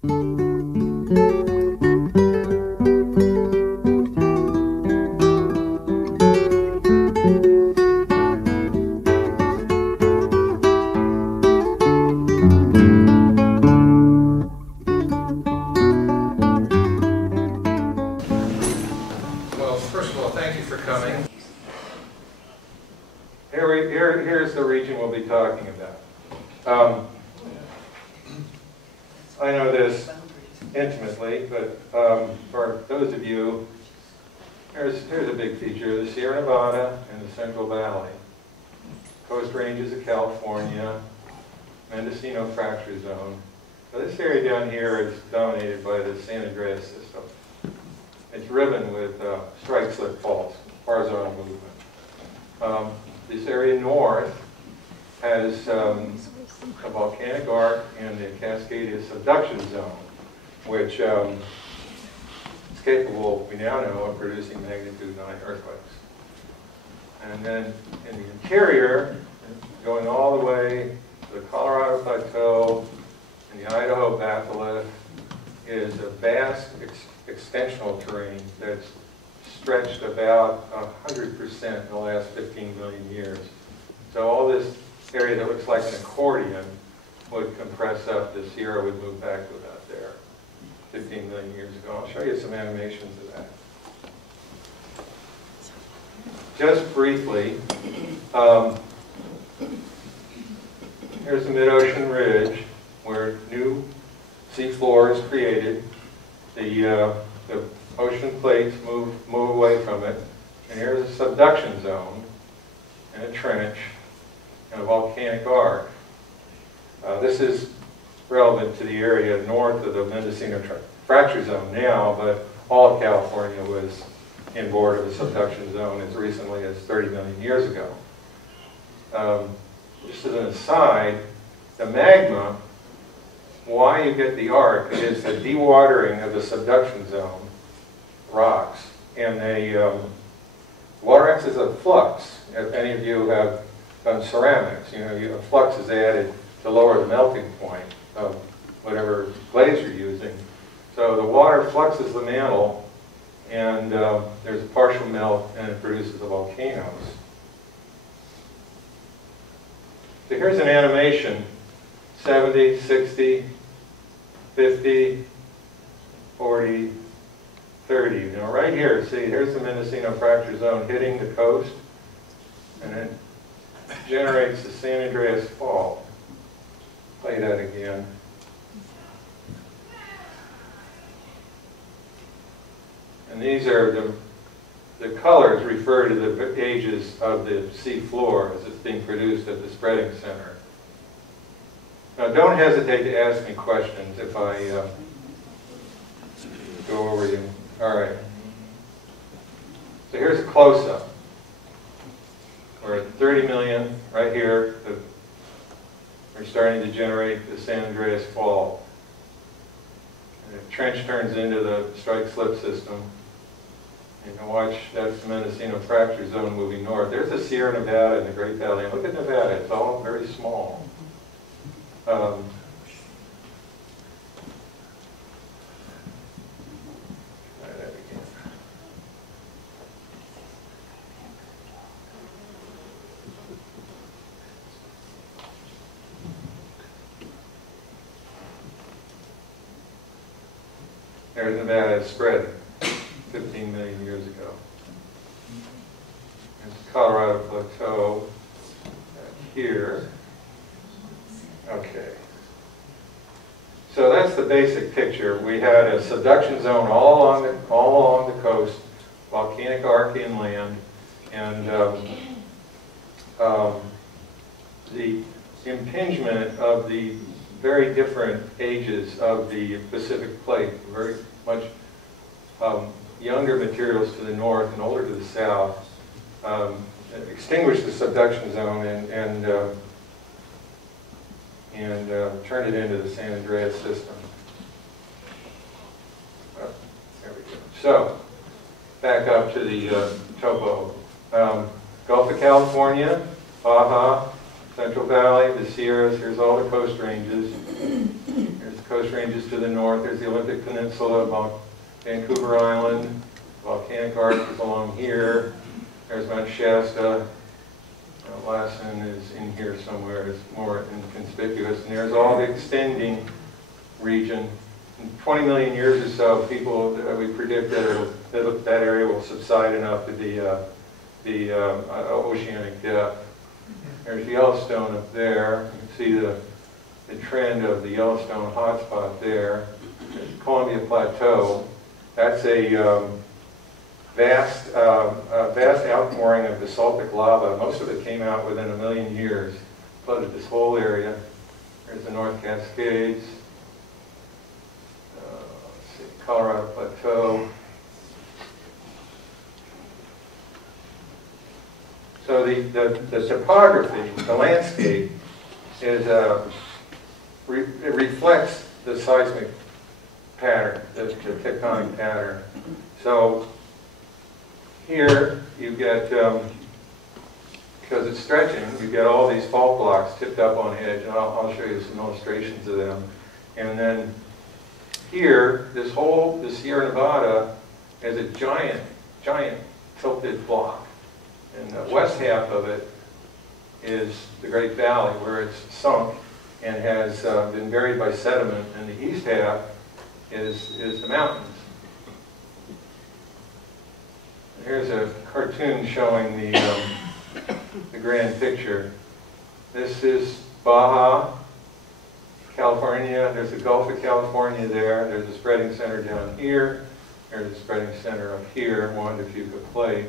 First of all, thank you for coming. Here's the region we'll be talking about. I know this intimately, but for those of you, here's a big feature: the Sierra Nevada and the Central Valley, Coast Ranges of California, Mendocino Fracture Zone. Now, this area down here is dominated by the San Andreas system. It's riven with strike-slip faults, horizontal movement. This area north has a volcanic arc and the Cascadia subduction zone, which is capable, we now know, of producing magnitude 9 earthquakes. And then in the interior, going all the way to the Colorado Plateau and the Idaho batholith, is a vast extensional terrain that's stretched about 100% in the last 15 million years. So all this area that looks like an accordion would compress up. The Sierra would move back to about there 15 million years ago. I'll show you some animations of that. Just briefly, here's the mid-ocean ridge where new seafloor is created. The ocean plates move away from it, and here's a subduction zone, and a trench, and a volcanic arc. This is relevant to the area north of the Mendocino Fracture Zone now, but all of California was in board of a subduction zone as recently as 30 million years ago. Just as an aside, the magma, why you get the arc is the dewatering of the subduction zone rocks, and water acts as a flux. If any of you have done ceramics, you know, a flux is added to lower the melting point of whatever glaze you're using. So the water fluxes the mantle, and there's a partial melt, and it produces the volcanoes. So here's an animation: 70, 60, 50, 40, 30. Now right here, see, here's the Mendocino Fracture Zone hitting the coast, and it generates the San Andreas Fault. Play that again. And these are the colors refer to the ages of the sea floor as it's being produced at the spreading center. Now don't hesitate to ask me questions if I go over you. All right. So here's a close-up. We're at 30 million right here. We're starting to generate the San Andreas Fault. And the trench turns into the strike-slip system. You can watch, that's the Mendocino Fracture Zone moving north. There's the Sierra Nevada and the Great Valley. And look at Nevada, it's all very small. There's Nevada spread 15 million years ago. There's the Colorado Plateau here. Okay. So that's the basic picture. We had a subduction zone all along the coast, volcanic arc inland, and the impingement of the very different ages of the Pacific Plate, very much younger materials to the north and older to the south, extinguished the subduction zone and turned it into the San Andreas system. There we go. So, back up to the topo. Gulf of California, Baja, Central Valley, the Sierras, here's all the coast ranges. Here's the Coast ranges to the north. There's the Olympic Peninsula, Vancouver Island. Volcanic arc is along here. There's Mount Shasta. Lassen is in here somewhere. It's more inconspicuous. And there's all the extending region. In 20 million years or so, we predict that that area will subside enough to be the oceanic depth. There's Yellowstone up there. You can see the trend of the Yellowstone hotspot there. There's the Columbia Plateau. That's a vast outpouring of basaltic lava. Most of it came out within 1 million years, flooded this whole area. There's the North Cascades. Let's see, Colorado Plateau. So the topography, the landscape, is it reflects the seismic pattern, the tectonic pattern. So here you get, because it's stretching, you get all these fault blocks tipped up on edge, and I'll show you some illustrations of them. And then here, this Sierra Nevada is a giant tilted block. And the west half of it is the Great Valley, where it's sunk and has been buried by sediment, and the east half is the mountains. Here's a cartoon showing the grand picture. This is Baja, California. There's the Gulf of California there. There's a spreading center down here. There's a spreading center up here, one if you could play.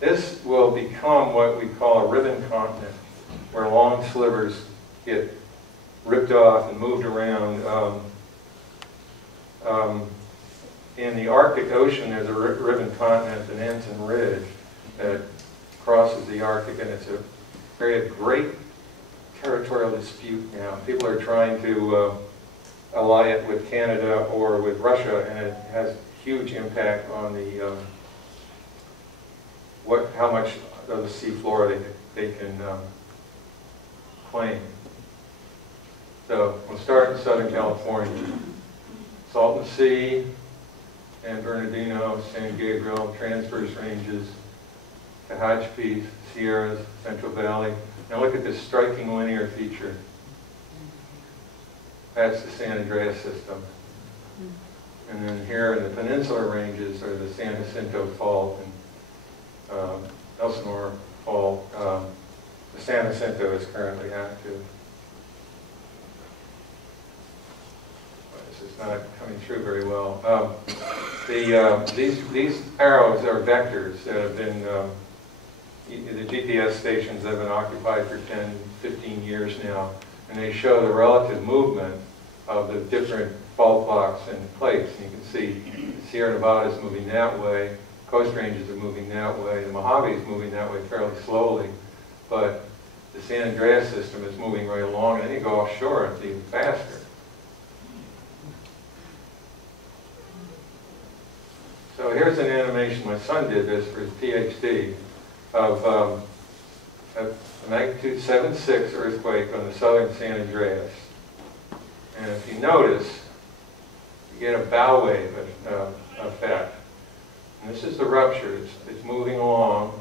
This will become what we call a ribbon continent, where long slivers get ripped off and moved around. In the Arctic Ocean, there's a ribbon continent, the Nansen Ridge, that crosses the Arctic, and it's a great territorial dispute now. People are trying to ally it with Canada or with Russia, and it has huge impact on the how much of the seafloor they can claim. So we'll start in Southern California. Salton Sea, San Bernardino, San Gabriel, transverse ranges, Tehachapi, Sierras, Central Valley. Now look at this striking linear feature. That's the San Andreas system. And then here in the peninsular ranges are the San Jacinto Fault and Elsinore Fault. The San Jacinto is currently active. This is not coming through very well. These arrows are vectors that have been, the GPS stations have been occupied for 10, 15 years now, and they show the relative movement of the different fault blocks and plates. And you can see the Sierra Nevada is moving that way, Coast Ranges are moving that way, the Mojave is moving that way fairly slowly, but the San Andreas system is moving right along, and then you go offshore, it's even faster. So here's an animation, my son did this for his PhD, of a magnitude 7.6 earthquake on the southern San Andreas. And if you notice, you get a bow wave effect. And this is the rupture. It's moving along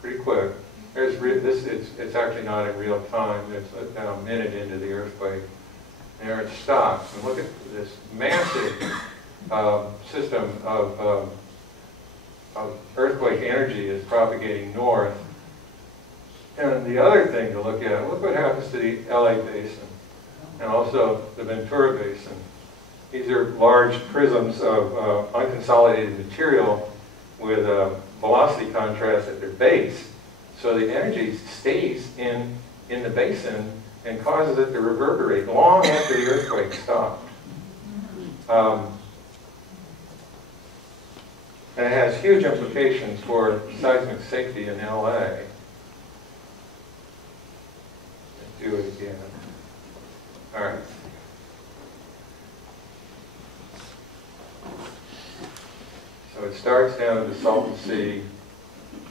pretty quick. It's actually not in real time. It's a minute into the earthquake. And there it stops. And look at this massive system of earthquake energy is propagating north. And the other thing to look at, look what happens to the LA basin and also the Ventura Basin. These are large prisms of unconsolidated material with a velocity contrast at their base. So the energy stays in the basin and causes it to reverberate long after the earthquake stopped. And it has huge implications for seismic safety in LA. Let's do it again. All right. So it starts down at the Salton Sea.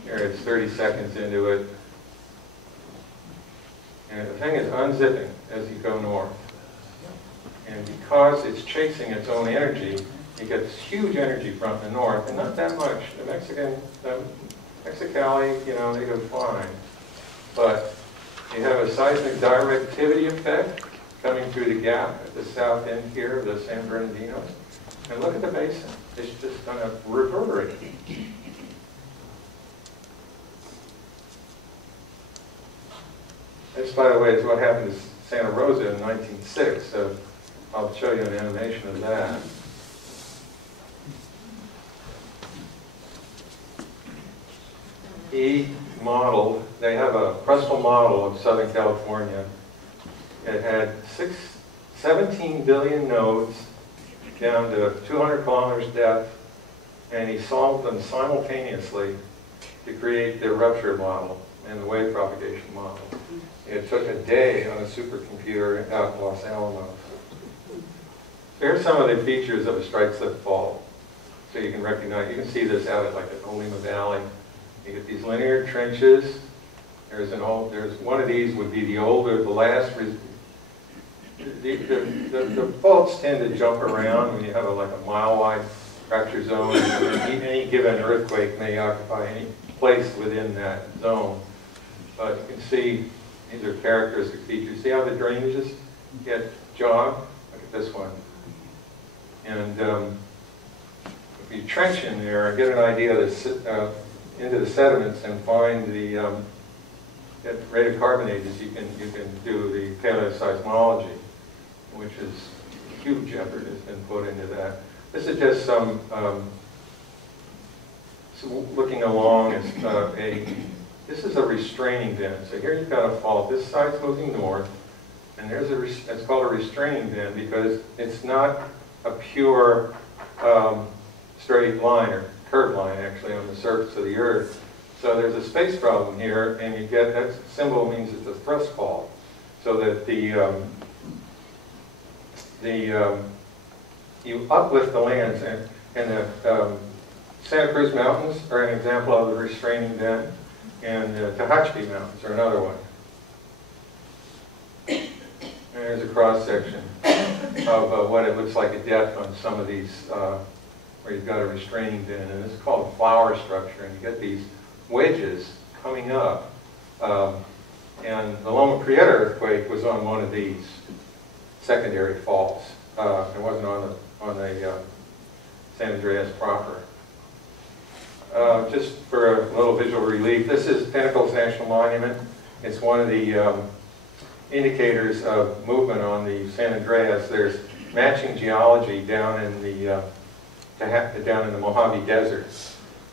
Here it's 30 seconds into it. And the thing is unzipping as you go north. And because it's chasing its own energy, you get this huge energy from the north, and not that much. The Mexicali, you know, they go fine. But you have a seismic directivity effect coming through the gap at the south end here of the San Bernardino. And look at the basin. It's just going to reverberate. This, by the way, is what happened to Santa Rosa in 1906, so I'll show you an animation of that. He modeled, they have a crustal model of Southern California. It had 17 billion nodes down to 200 kilometers depth, and he solved them simultaneously to create the rupture model and the wave propagation model. It took a day on a supercomputer out in Los Alamos. Here's some of the features of a strike-slip fault. So you can recognize, you can see this out at like at Olima Valley. You get these linear trenches. There's one of these would be the last. The faults tend to jump around when you have like a mile-wide fracture zone. And any given earthquake may occupy any place within that zone. But you can see these are characteristic features. See how the drainages get jogged? Look at this one. And if you trench in there and get an idea of into the sediments and find the rate of carbonages, you can do the paleoseismology, which is a huge effort has been put into that. This is just some looking along. This is a restraining bend. So here you've got a fault. This side's moving north, and there's it's called a restraining bend because it's not a pure straight line or curved line actually on the surface of the Earth. So there's a space problem here, and you get that symbol means it's a thrust fault, so that you uplift the lands, and the Santa Cruz Mountains are an example of a restraining bend, and the Tehachapi Mountains are another one. And there's a cross section of what it looks like at depth on some of these where you've got a restraining bend, and it's called a flower structure, and you get these wedges coming up. And the Loma Prieta earthquake was on one of these secondary faults. It wasn't on the San Andreas proper. Just for a little visual relief, this is Pinnacles National Monument. It's one of the indicators of movement on the San Andreas. There's matching geology down in the Mojave Desert.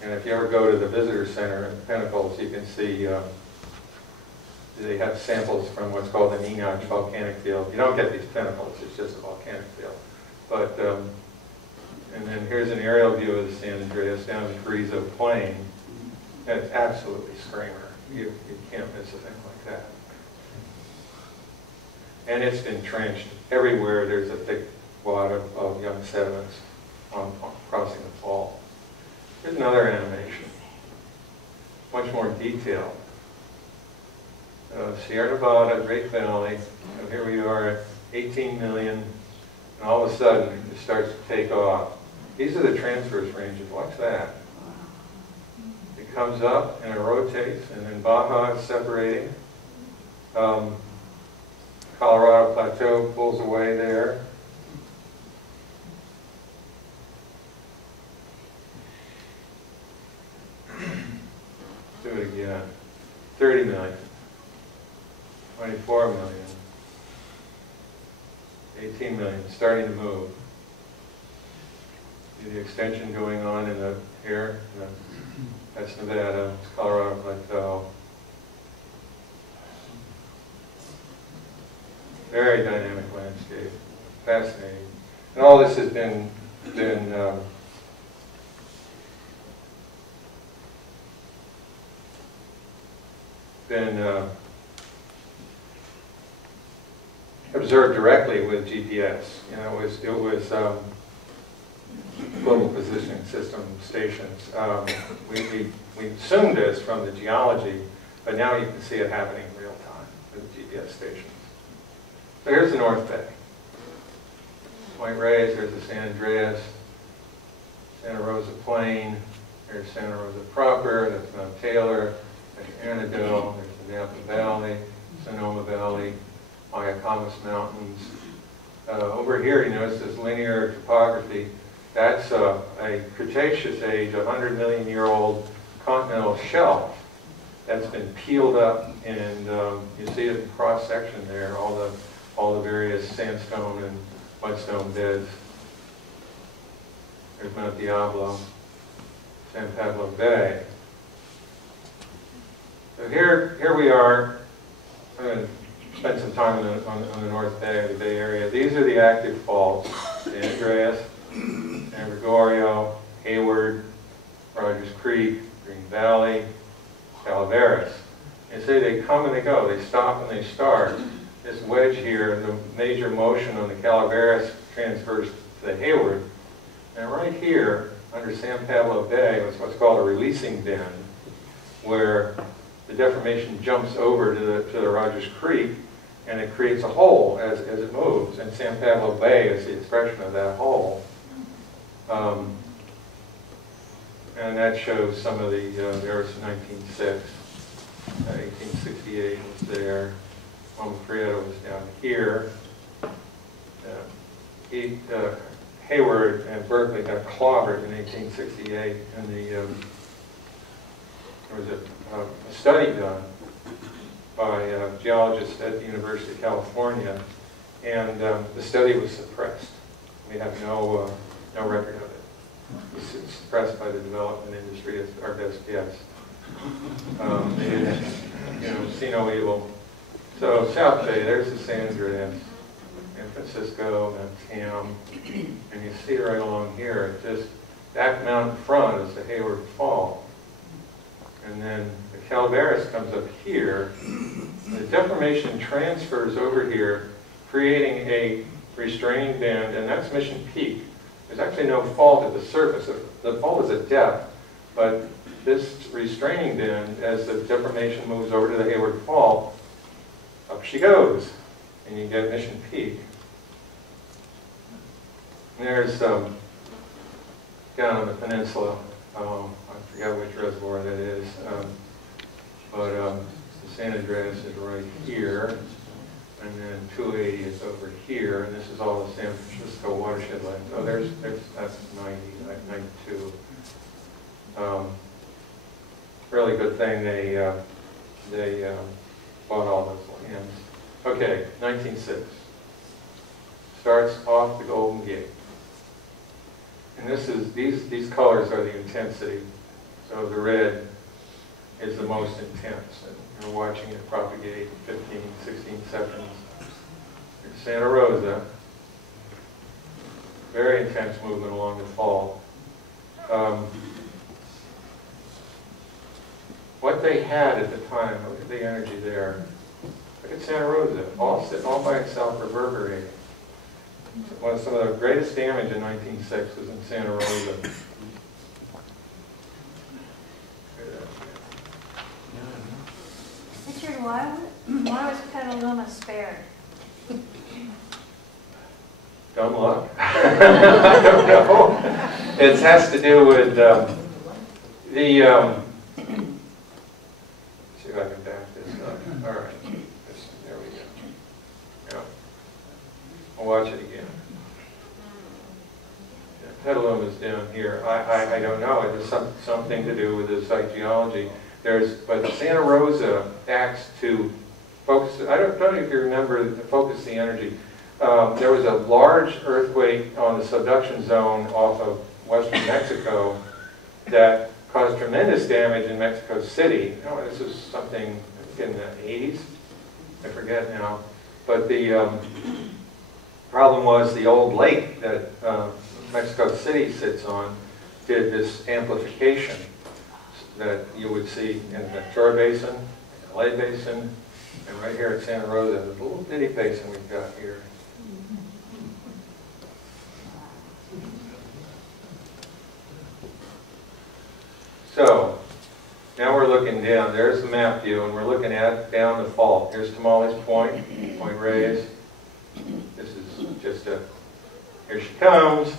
And if you ever go to the visitor center in Pinnacles, you can see they have samples from what's called an Enoch volcanic field. You don't get these pinnacles, it's just a volcanic field. But, and then here's an aerial view of the San Andreas down the Carrizo Plain. And it's absolutely screamer. You can't miss a thing like that. And it's been trenched. Everywhere there's a thick wad of young sediments on crossing the fault. Here's another animation, much more detailed. Sierra Nevada, Great Valley, so here we are at 18 million, and all of a sudden it starts to take off. These are the transverse ranges, watch that. It comes up and it rotates, and then Baja is separating. Colorado Plateau pulls away there. Do it again. 30 million. 24 million. 18 million, starting to move. See the extension going on in the air? That's Nevada, it's Colorado Plateau. Very dynamic landscape, fascinating. And all this has been observed directly with GPS. You know, it was global positioning system stations. We assumed this from the geology, but now you can see it happening in real time with GPS stations. So here's the North Bay. Point Reyes, there's the San Andreas, Santa Rosa Plain, there's Santa Rosa proper, that's Mount Taylor, there's Anadromene, there's the Napa Valley, Sonoma Valley, Mayacamas Mountains. Over here, you notice this linear topography. That's a Cretaceous age, 100 million year old continental shelf that's been peeled up, and you see it in cross section there, all the various sandstone and mudstone beds. There's Mount Diablo, San Pablo Bay. So here we are. I'm going to spend some time on the North Bay, the Bay Area. These are the active faults: San Andreas, San Gregorio, Hayward, Rogers Creek, Green Valley, Calaveras. You see, they come and they go. They stop and they start. This wedge here, the major motion on the Calaveras transfers to the Hayward. And right here, under San Pablo Bay, is what's called a releasing bend, where the deformation jumps over to the Rogers Creek, and it creates a hole as it moves. And San Pablo Bay is the expression of that hole. And that shows some of the, there's 1906, 1868 was there. Mama Prieto was down here. Hayward and Berkeley got clobbered in 1868, and there was a study done by geologists at the University of California, and the study was suppressed. We have no record of it. It's suppressed by the development industry, as our best guess. They didn't, see no evil. So South Bay, there's the San Andreas, San Francisco, Mount Tam, and you see right along here, just that mountain front is the Hayward Fault. And then the Calaveras comes up here. The deformation transfers over here, creating a restraining bend, and that's Mission Peak. There's actually no fault at the surface. The fault is at depth, but this restraining bend, as the deformation moves over to the Hayward Fault, up she goes, and you get Mission Peak. And there's down on the peninsula, I forgot which reservoir that is, but the San Andreas is right here, and then 280 is over here, and this is all the San Francisco watershed line. Oh, that's 92. Really good thing they bought all those lands. Okay, 1906. Starts off the Golden Gate. And these colors are the intensity. So the red is the most intense. And you're watching it propagate 15, 16 seconds. Here's Santa Rosa. Very intense movement along the fault. What they had at the time, look at the energy there. Look at Santa Rosa, all by itself, reverberating. Some of the greatest damage in 1906 was in Santa Rosa. Richard, why was Petaluma spared? Dumb luck? I don't know. It has to do with see if I can back this up. All right. There we go. Yeah. I'll watch it again. Yeah, Petaluma's down here. I don't know. It has something to do with the site geology. But Santa Rosa acts to focus. I don't know if you remember to focus the energy. There was a large earthquake on the subduction zone off of western Mexico that caused tremendous damage in Mexico City. This was something in the 80s. I forget now. But the problem was the old lake that Mexico City sits on did this amplification that you would see in the Ventura Basin, the LA Basin, and right here at Santa Rosa, the little bitty basin we've got here. So, now we're looking down. There's the map view, and we're looking at down the fault. Here's Tamales Point, Point Reyes. This is just a Here she comes.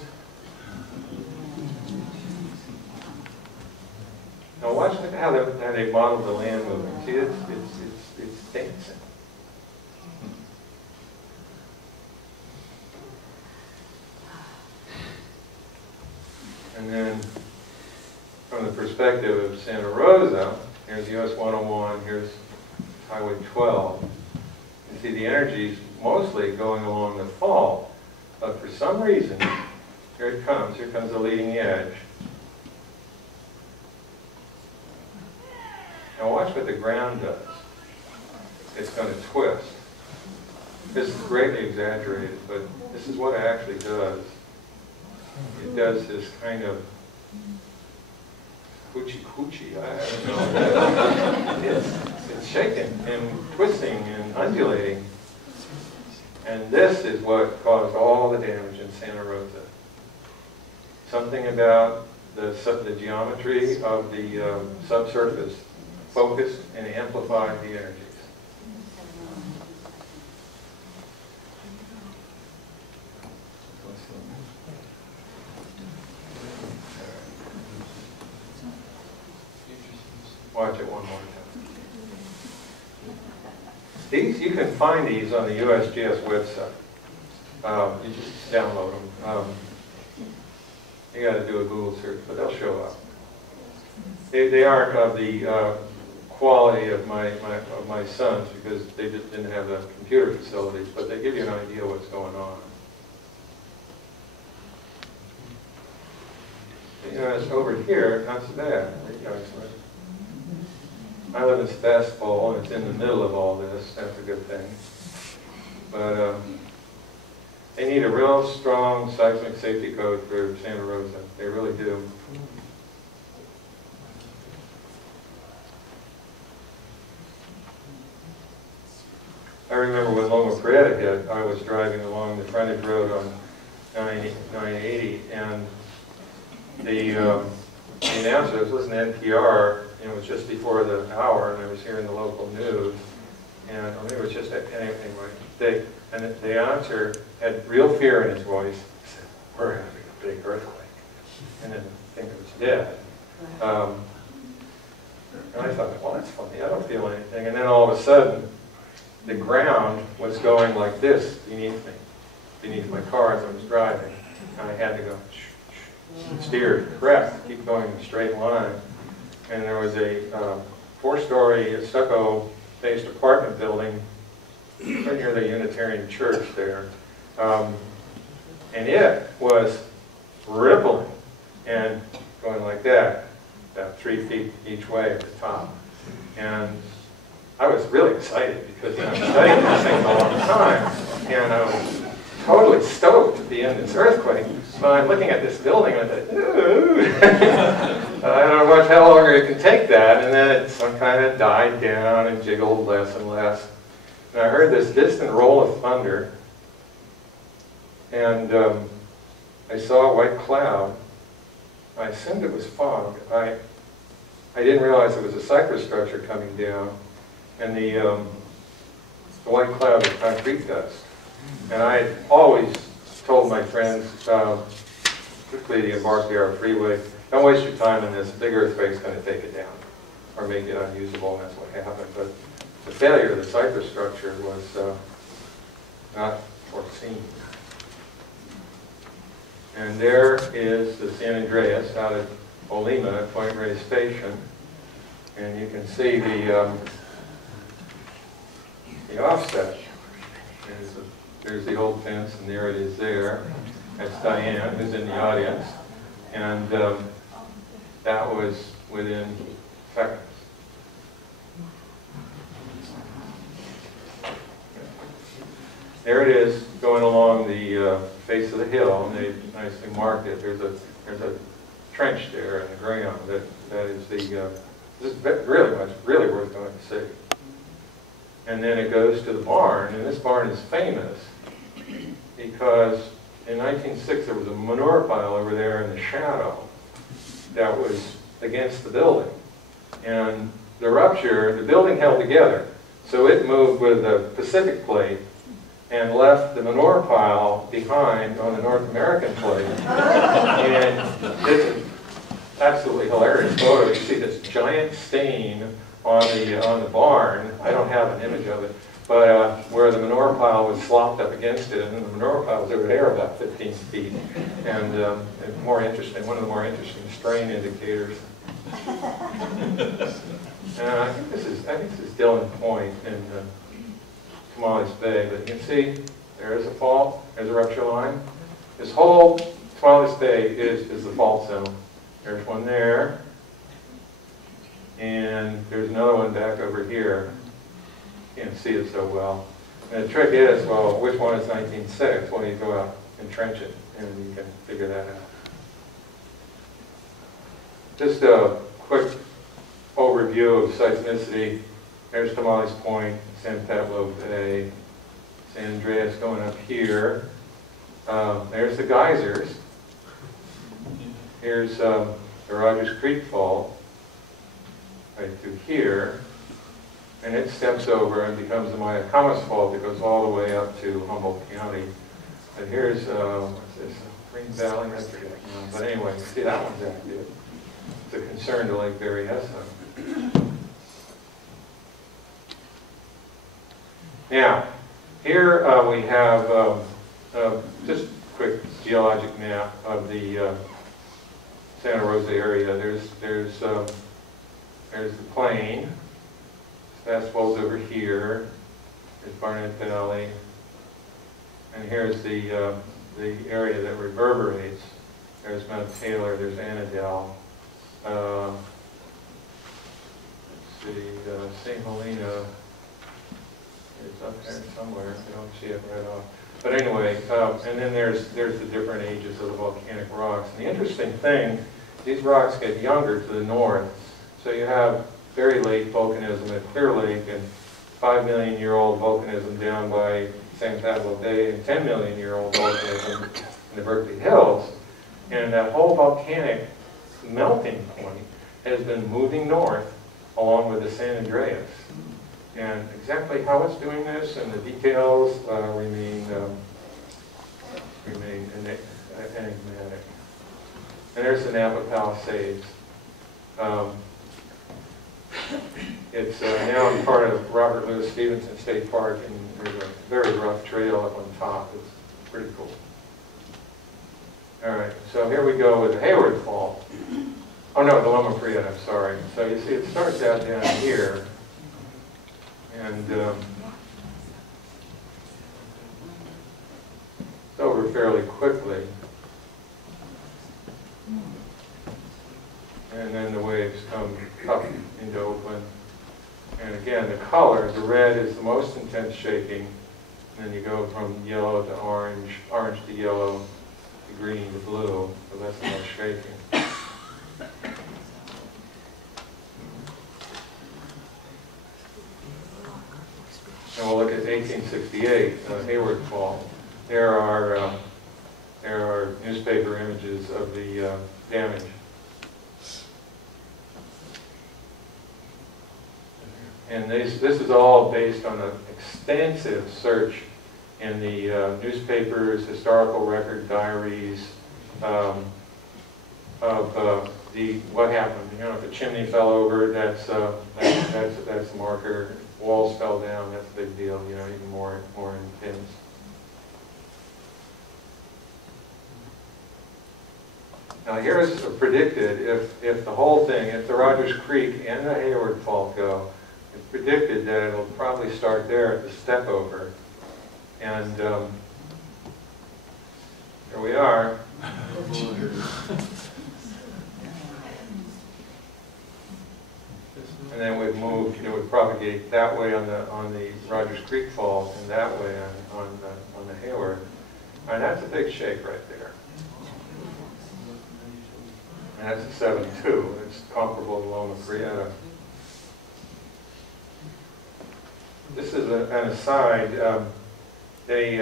Now watch how they model the land moving. See, it's dancing. And then, from the perspective of Santa Rosa, here's US 101, here's Highway 12. You see the energy's mostly going along the fault, but for some reason, here comes the leading edge. Now watch what the ground does. It's going to twist. This is greatly exaggerated, but this is what it actually does. It does this kind of hoochie-coochie, I don't know. It's shaking and twisting and undulating. And this is what caused all the damage in Santa Rosa. Something about the geometry of the subsurface focused and amplified the energies. Watch it one more time. These, you can find these on the USGS website. You just download them. You got to do a Google search, but they'll show up. They aren't of the quality of my sons because they just didn't have the computer facilities, but they give you an idea what's going on. You know, it's over here, not so bad. I live in Sebastopol, and it's in the middle of all this. That's a good thing. But they need a real strong seismic safety code for Santa Rosa. They really do. I remember when Loma Prieta hit, I was driving along the frontage road on 980, and the announcer, I was listening to NPR, and it was just before the hour, and I was hearing the local news, and I mean, it was just anyway. And the announcer had real fear in his voice. He said, "We're having a big earthquake," and then I think it was dead. And I thought, well, that's funny. I don't feel anything. And then all of a sudden, the ground was going like this beneath me, beneath my car as I was driving, and I had to go steer correct, keep going in a straight line. And there was a 4-story stucco-based apartment building right near the Unitarian Church there. And it was rippling and going like that, about 3 feet each way at the top. And I was really excited because I've been studying this thing a long time, and I was totally stoked to be in this earthquake. So I'm looking at this building and I thought, ooh. I don't know how longer it can take that, and then it kind of died down and jiggled less and less. And I heard this distant roll of thunder, and I saw a white cloud. I assumed it was fog. I didn't realize it was a cypress structure coming down, and the white cloud was concrete dust. And I had always told my friends, particularly the Embarcadero Freeway, don't waste your time in this. A big earthquake's going to take it down or make it unusable, and that's what happened. But the failure of the cypress structure was not foreseen. And there is the San Andreas out at Olima at Point Reyes Station. And you can see the offset. There's the old fence, and there it is there. That's Diane, who's in the audience. And that was within seconds. There it is going along the face of the hill, and they nicely marked it. There's a trench there in the ground that is the, this is really worth going to see. And then it goes to the barn, and this barn is famous because in 1906 there was a manure pile over there in the shadow that was against the building. And the rupture, the building held together. So it moved with the Pacific plate, and left the manure pile behind on the North American plate. And it's an absolutely hilarious photo. You see this giant stain on the barn. I don't have an image of it, but where the manure pile was slopped up against it, and the manure pile was over there about 15 feet. And more interesting, one of the more interesting strain indicators. And I think this is Dillon Point in Tamales Bay, but you can see there's a fault, there's a rupture line. This whole Tamales Bay is the fault zone. There's one there, and there's another one back over here. You can't see it so well. And the trick is, well, which one is 19.6? Well, you go out and trench it, and you can figure that out. Just a quick overview of seismicity. There's Tamales Point, San Pablo Bay, San Andreas going up here. There's the geysers. Here's the Rogers Creek Fault, right through here. And it steps over and becomes the Mayacamas Fault that goes all the way up to Humboldt County. And here's, what's this, Green Valley? I forget now. But anyway, see, that one's active. It's a concern to Lake Berryessa. Now, here we have just a quick geologic map of the Santa Rosa area. There's the plain. Fast falls over here. There's Barnett Valley, and here's the area that reverberates. There's Mount Taylor. There's Annandale. Let's see, St. Helena is up there somewhere. I don't see it right off. But anyway, and then there's the different ages of the volcanic rocks. And the interesting thing, these rocks get younger to the north. So you have very late volcanism at Clear Lake and 5 million year old volcanism down by San Pablo Bay and 10 million year old volcanism in the Berkeley Hills. And that whole volcanic melting point has been moving north along with the San Andreas. And exactly how it's doing this and the details remain enigmatic. And there's the Napa Palisades. It's now part of Robert Louis Stevenson State Park, and there's a very rough trail up on top. It's pretty cool. All right, so here we go with the Hayward Fault. Oh no, the Loma Prieta, I'm sorry. So you see it starts out down here, and it's over fairly quickly. And then the waves come up into Oakland. And again, the color, the red is the most intense shaking. And then you go from yellow to orange, orange to yellow, to green to blue, so that's the most shaking. And we'll look at 1868, Hayward Fault. There are newspaper images of the damage. And this is all based on an extensive search in the newspapers, historical record, diaries of what happened. You know, if a chimney fell over, that's a marker. Walls fell down, that's a big deal. You know, even more intense. Now here's predicted if the whole thing, if the Rogers Creek and the Hayward Fault go, it's predicted that it'll probably start there at the step over. And here we are. And then we've moved, it would propagate that way on the Rogers Creek Fault and that way on the Hayward. And that's a big shake right there. And that's a 7.2. It's comparable to Loma Prieta. This is an aside. In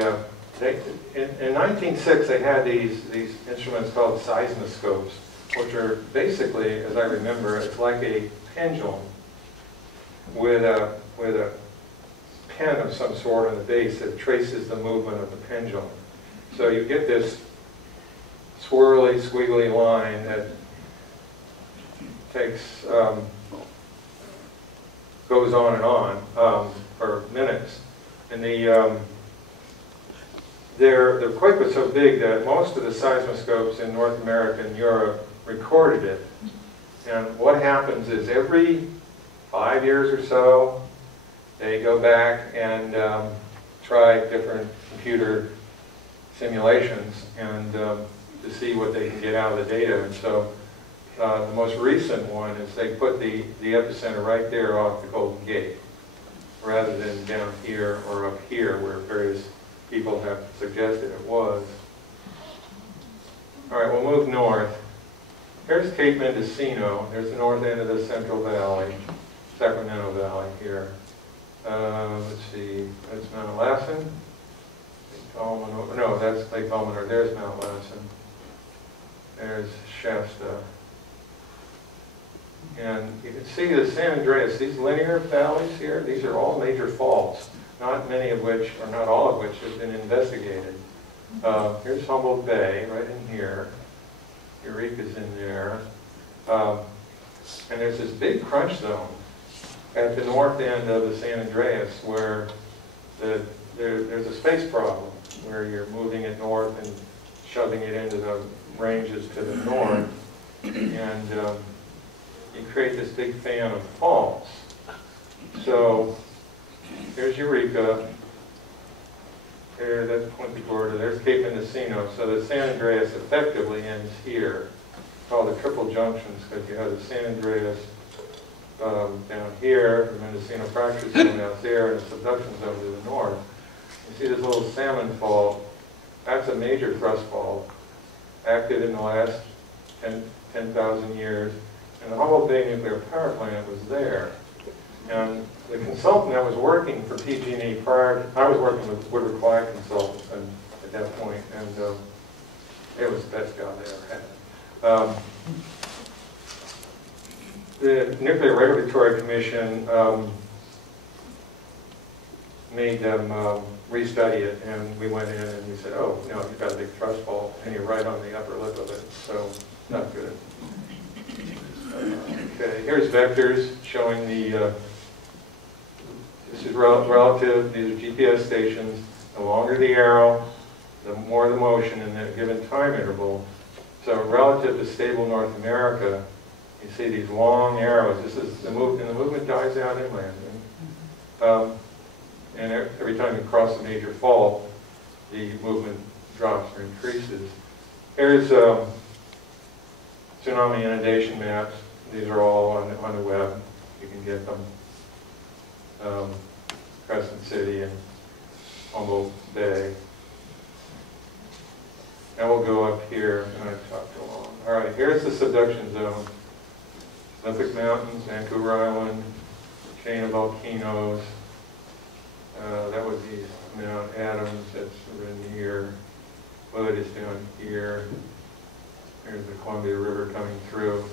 1906, they had these instruments called seismoscopes, which are basically, as I remember, it's like a pendulum with a pen of some sort on the base that traces the movement of the pendulum. So you get this swirly, squiggly line that takes, goes on and on for minutes. And their quake was so big that most of the seismoscopes in North America and Europe recorded it. And what happens is every 5 years or so, they go back and try different computer simulations and to see what they can get out of the data. And so the most recent one is they put the epicenter right there off the Golden Gate, rather than down here or up here where various people have suggested it was. All right, we'll move north. Here's Cape Mendocino. There's the north end of the Central Valley, Sacramento Valley here. Let's see, that's Mount Lassen. No, that's Lake Almanor. There's Mount Lassen. There's Shasta. And you can see the San Andreas, these linear valleys here, these are all major faults, not many of which, or not all of which, have been investigated. Here's Humboldt Bay, right in here. Eureka's in there. And there's this big crunch zone at the north end of the San Andreas where there's a space problem where you're moving it north and shoving it into the ranges to the north. And you create this big fan of faults. So here's Eureka. There, that's Punta Gorda. There's Cape Mendocino. So the San Andreas effectively ends here. It's called the triple junctions because you have the San Andreas down here, the Mendocino fracture zone out there, and the subduction zone to the north. You see this little salmon fault. That's a major thrust fault, active in the last 10,000 years. And the Humboldt Bay Nuclear Power Plant was there. And the consultant that was working for PG&E prior to, I was working with Woodward Quiet Consultants at that point, and it was the best job they ever had. The Nuclear Regulatory Commission made them restudy it, and we went in and we said, oh, no, you've got a big thrust fault, and you're right on the upper lip of it, so not good. Okay, here's vectors showing the, this is relative, these are GPS stations. The longer the arrow, the more the motion in a given time interval. So relative to stable North America, you see these long arrows. This is the movement, and the movement dies out inland. And every time you cross a major fault, the movement drops or increases. Here's tsunami inundation maps. These are all on the web. You can get them. Crescent City and Humboldt Bay. And we'll go up here, and I've talked too long. All right, here's the subduction zone. Olympic Mountains, Vancouver Island, chain of volcanoes. That would be Mount Adams, that's in here. Wood is down here. There's the Columbia River coming through.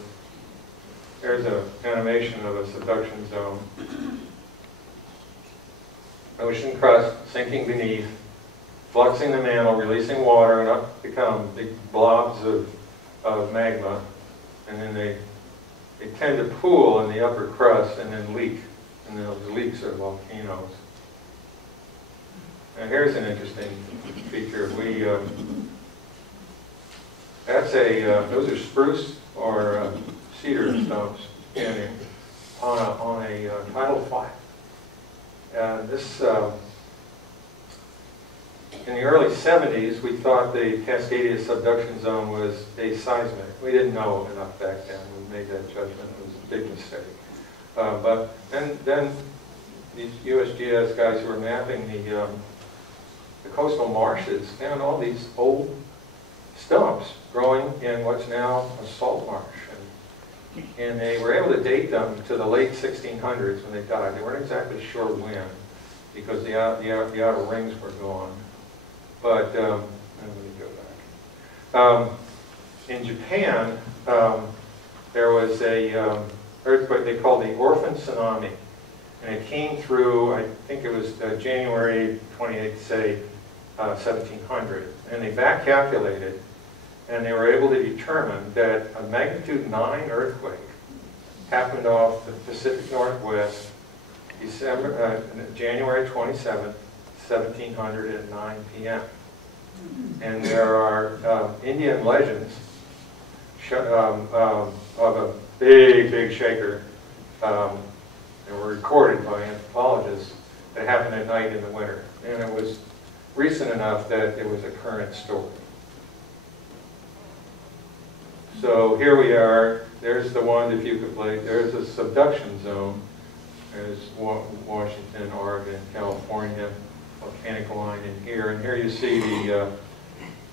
There's an animation of a subduction zone. Ocean crust sinking beneath, fluxing the mantle, releasing water, and up become big blobs of magma. And then they tend to pool in the upper crust and then leak. And those leaks are volcanoes. Now here's an interesting feature. That's those are spruce or cedar stumps standing on a tidal flat. And this, in the early 70s, we thought the Cascadia subduction zone was aseismic. We didn't know enough back then. We made that judgment. It was a big mistake. But then these USGS guys who were mapping the coastal marshes found all these old stumps growing in what's now a salt marsh. And they were able to date them to the late 1600s when they died. They weren't exactly sure when, because the outer rings were gone. But let me go back. In Japan, there was a earthquake they called the Orphan Tsunami. And it came through, I think it was January 28th, say, 1700. And they back calculated, and they were able to determine that a magnitude 9 earthquake happened off the Pacific Northwest January 27th, 1700 at 9 p.m. And there are Indian legends of a big, big shaker that were recorded by anthropologists that happened at night in the winter. And it was recent enough that it was a current story. So here we are. There's the one, if you could play. There's a subduction zone. There's Washington, Oregon, California, volcanic line in here. And here you see the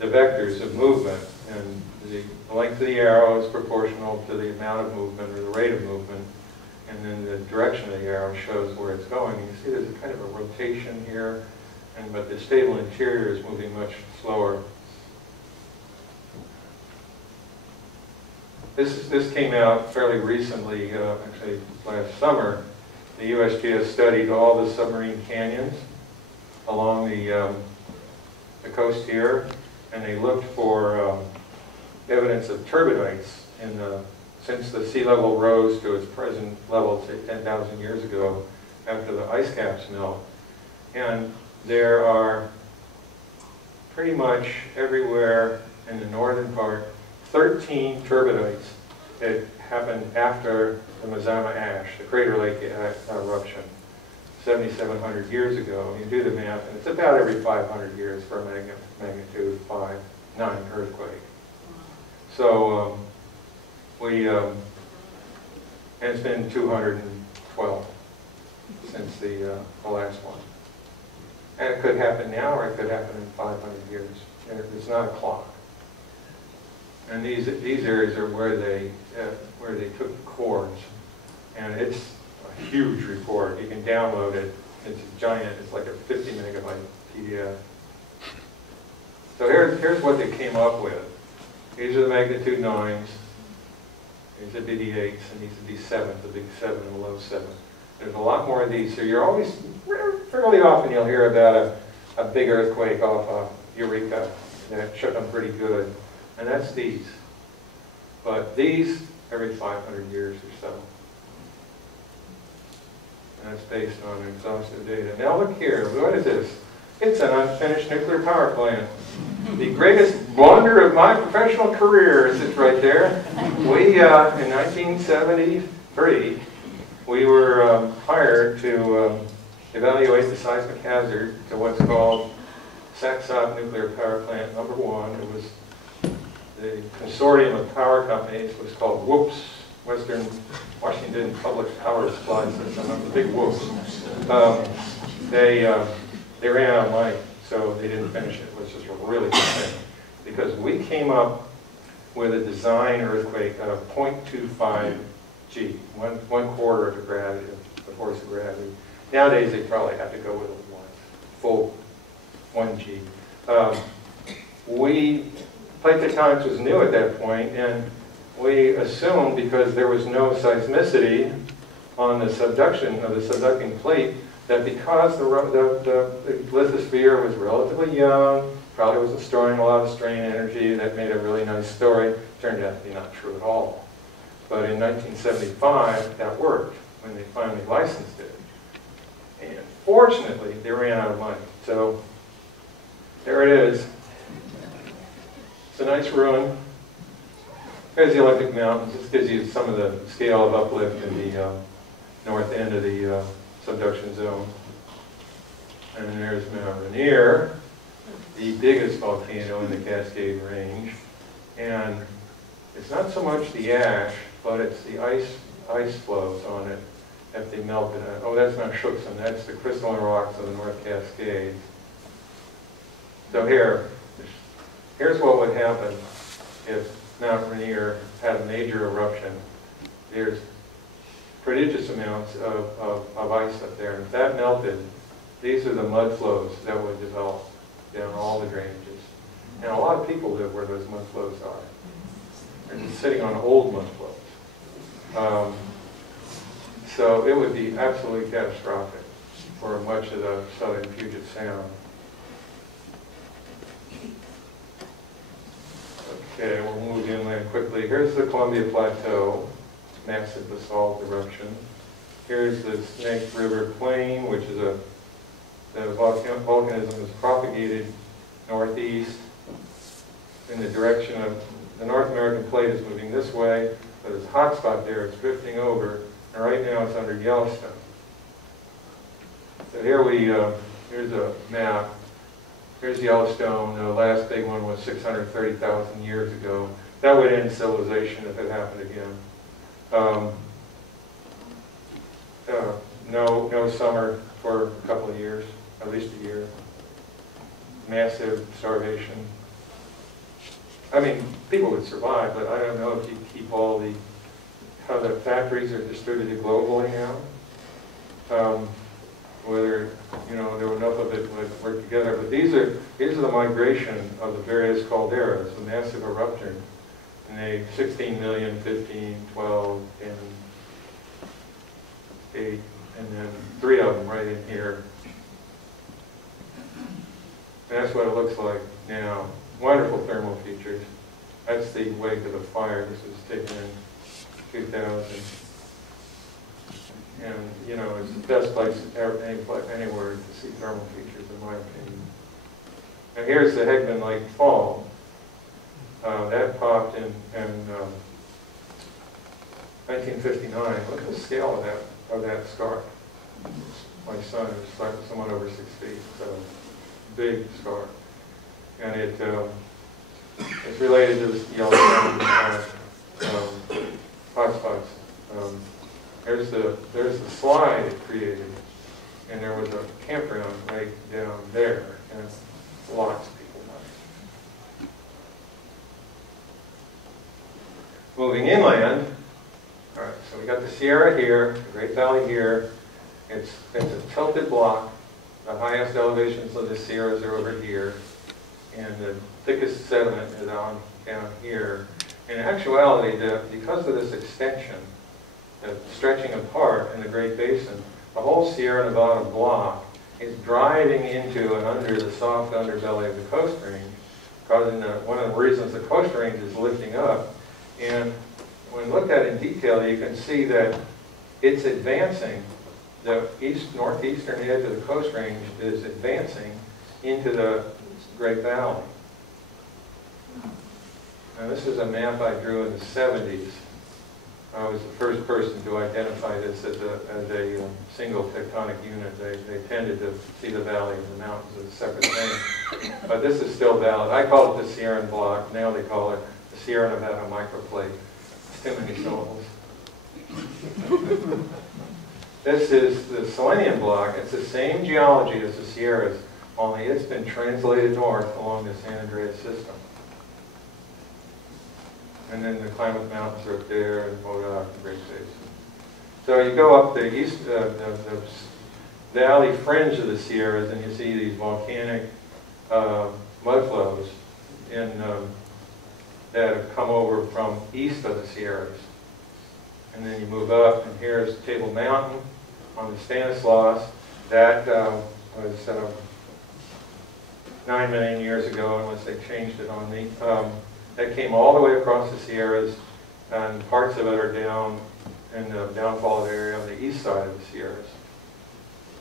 vectors of movement. And the length of the arrow is proportional to the amount of movement or the rate of movement. And then the direction of the arrow shows where it's going. And you see there's a kind of a rotation here, but the stable interior is moving much slower. This came out fairly recently, actually last summer. The USGS studied all the submarine canyons along the coast here, and they looked for evidence of turbidites since the sea level rose to its present level, say 10,000 years ago, after the ice caps melt. And there are pretty much everywhere in the northern part 13 turbidites that happened after the Mazama ash, the Crater Lake eruption, 7,700 years ago. You do the math, and it's about every 500 years for a magnitude 5, 9 earthquake. So and it's been 212 since the last one. And it could happen now, or it could happen in 500 years. It's not a clock. And these areas are where they took the cores, and it's a huge report. You can download it. It's a giant. It's like a 50 megabyte PDF. So here's what they came up with. These are the magnitude 9s. These would be the 8s, and these would be 7s, the big 7 and the low 7. There's a lot more of these. So you're always, fairly often you'll hear about a big earthquake off of Eureka that shut them pretty good. And that's these. But these, every 500 years or so. And that's based on exhaustive data. Now look here, what is this? It's an unfinished nuclear power plant. The greatest blunder of my professional career sits right there. We, in 1973, we were hired to evaluate the seismic hazard to what's called Saxon Nuclear Power Plant number 1. It was the consortium of power companies was called WHOOPS, Western Washington Public Power Supply System. It was a big WHOOPS. They ran out of money, so they didn't finish it, which is a really good thing. Because we came up with a design earthquake of 0.25 G, one quarter of the gravity, of the force of gravity. Nowadays, they probably have to go with a full 1 G. Plate tectonics was new at that point, and we assumed, because there was no seismicity on the subduction of the subducting plate, that because the lithosphere was relatively young, probably wasn't storing a lot of strain energy, that made a really nice story. Turned out to be not true at all. But in 1975, that worked when they finally licensed it. And fortunately, they ran out of money. So there it is. It's a nice ruin. There's the Olympic Mountains. This gives you some of the scale of uplift in the north end of the subduction zone. And there's Mount Rainier, the biggest volcano in the Cascade Range. And it's not so much the ash, but it's the ice flows on it that they melted. Oh, that's Mount Schutzen. That's the crystalline rocks of the North Cascades. So here's what would happen if Mount Rainier had a major eruption. There's prodigious amounts of ice up there. And if that melted, these are the mud flows that would develop down all the drainages. And a lot of people live where those mud flows are. They're just sitting on old mud flows. So it would be absolutely catastrophic for much of the southern Puget Sound. Okay, we'll move inland quickly. Here's the Columbia Plateau, massive basalt eruption. Here's the Snake River Plain, which is the volcanism is propagated northeast in the direction of the North American plate is moving this way, but there's a hot spot there, it's drifting over, and right now it's under Yellowstone. So here here's a map. Here's Yellowstone. The last big one was 630,000 years ago. That would end civilization if it happened again. No summer for a couple of years, at least a year. Massive starvation. I mean, people would survive, but I don't know if you keep how the factories are distributed globally now. Whether, there were enough of it would work together. But these are the migration of the various calderas, the massive eruption. And they 16 million, 15, 12, 10, 8, and then 3 of them right in here. And that's what it looks like now. Wonderful thermal features. That's the wake of the fire. This was taken in 2000. And, it's the best place anywhere to see thermal features, in my opinion. And here's the Hegman Lake Fall. That popped in 1959. Look at the scale of that scar. My son is somewhat over 6 feet, so big scar. And it's related to the Yellowstone hotspots. There's the slide it created, and there was a campground right down there, and lots of people died. Moving inland, all right, so we got the Sierra here, the Great Valley here. It's a tilted block. The highest elevations of the Sierras are over here, and the thickest sediment is down here. In actuality, because of this extension, the stretching apart in the Great Basin, the whole Sierra Nevada block is driving into and under the soft underbelly of the Coast Range, causing one of the reasons the Coast Range is lifting up. And when looked at in detail, you can see that it's advancing. The northeastern edge of the Coast Range is advancing into the Great Valley. Now this is a map I drew in the 70s. I was the first person to identify this as a single tectonic unit. They tended to see the valley and the mountains as a separate thing. But this is still valid. I call it the Sierran block. Now they call it the Sierra Nevada microplate. It's too many syllables. This is the Selenium block. It's the same geology as the Sierras, only it's been translated north along the San Andreas system. And then the Klamath Mountains are up there, and Modoc and Great Basin. So you go up the east, the valley fringe of the Sierras, and you see these volcanic mud flows that have come over from east of the Sierras. And then you move up, and here's Table Mountain on the Stanislaus. That was 9 million years ago, unless they changed it on me. That came all the way across the Sierras, and parts of it are down in the downfall area on the east side of the Sierras.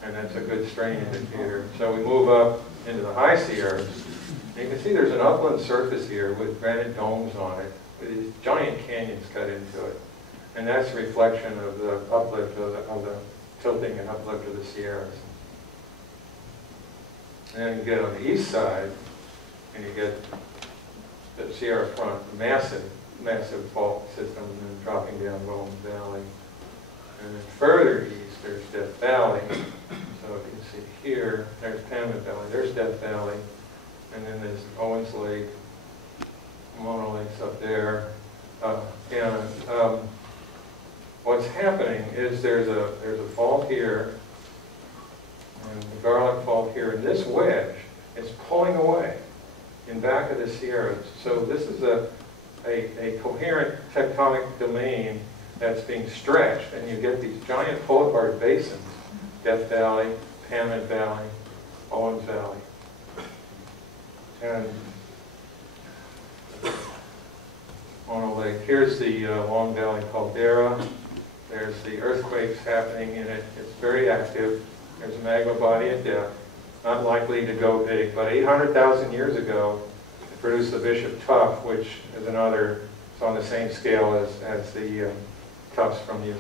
And that's a good strain indicator. So we move up into the high Sierras. And you can see there's an upland surface here with granite domes on it, with these giant canyons cut into it. And that's a reflection of the uplift of the tilting and uplift of the Sierras. And then you get on the east side, and you get the Sierra front, massive fault system, and then dropping down Williams Valley. And then further east, there's Death Valley. So you can see here, there's Panamint Valley, there's Death Valley, and then there's Owens Lake, Mona Lake's up there. What's happening is there's a fault here, and the Garlic Fault here, and this wedge is pulling away in back of the Sierras. So this is a coherent tectonic domain that's being stretched, and you get these giant pull-apart basins, Death Valley, Panamint Valley, Owens Valley. And Mono Lake, here's the Long Valley caldera. There's the earthquakes happening in it. It's very active. There's a magma body at depth, not likely to go big, but 800,000 years ago, it produced the Bishop Tuff, which is another, it's on the same scale as the tuffs from the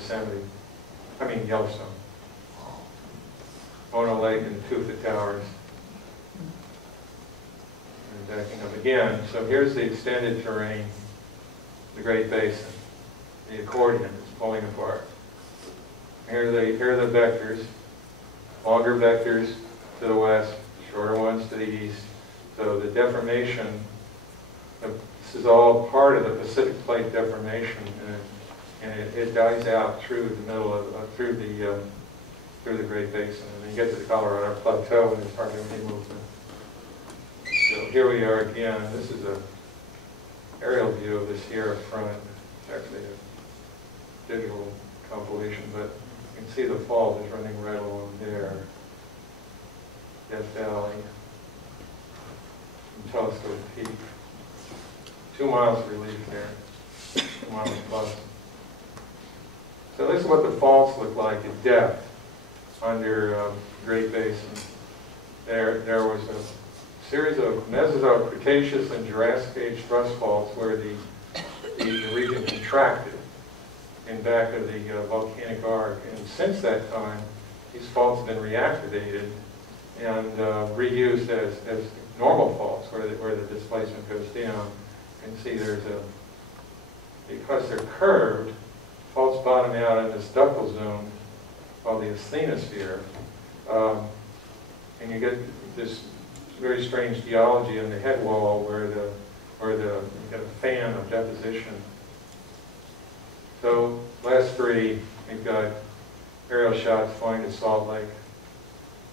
Yellowstone. Mono Lake and Tufa Towers. And backing up again. So here's the extended terrain, the Great Basin. The accordion is pulling apart. Here are the vectors, longer vectors to the west, shorter ones to the east. So the deformation, this is all part of the Pacific Plate deformation, and it dies out through the middle of, through the Great Basin. And then you get to the Colorado Plateau and there's hardly any movement. So here we are again. This is an aerial view of the Sierra front. It's actually a digital compilation, but you can see the fault is running right along there. Death Valley, and Telescope Peak. 2 miles of relief there, 2 miles plus. So this is what the faults look like at depth under Great Basin. There was a series of Mesozoic, Cretaceous, and Jurassic Age thrust faults where the region contracted in back of the volcanic arc. And since that time, these faults have been reactivated and reused as normal faults where the displacement goes down. You can see because they're curved, faults bottom out in this ductal zone called the asthenosphere. And you get this very strange geology in the head wall where you get a fan of deposition. So last three, we've got aerial shots flying to Salt Lake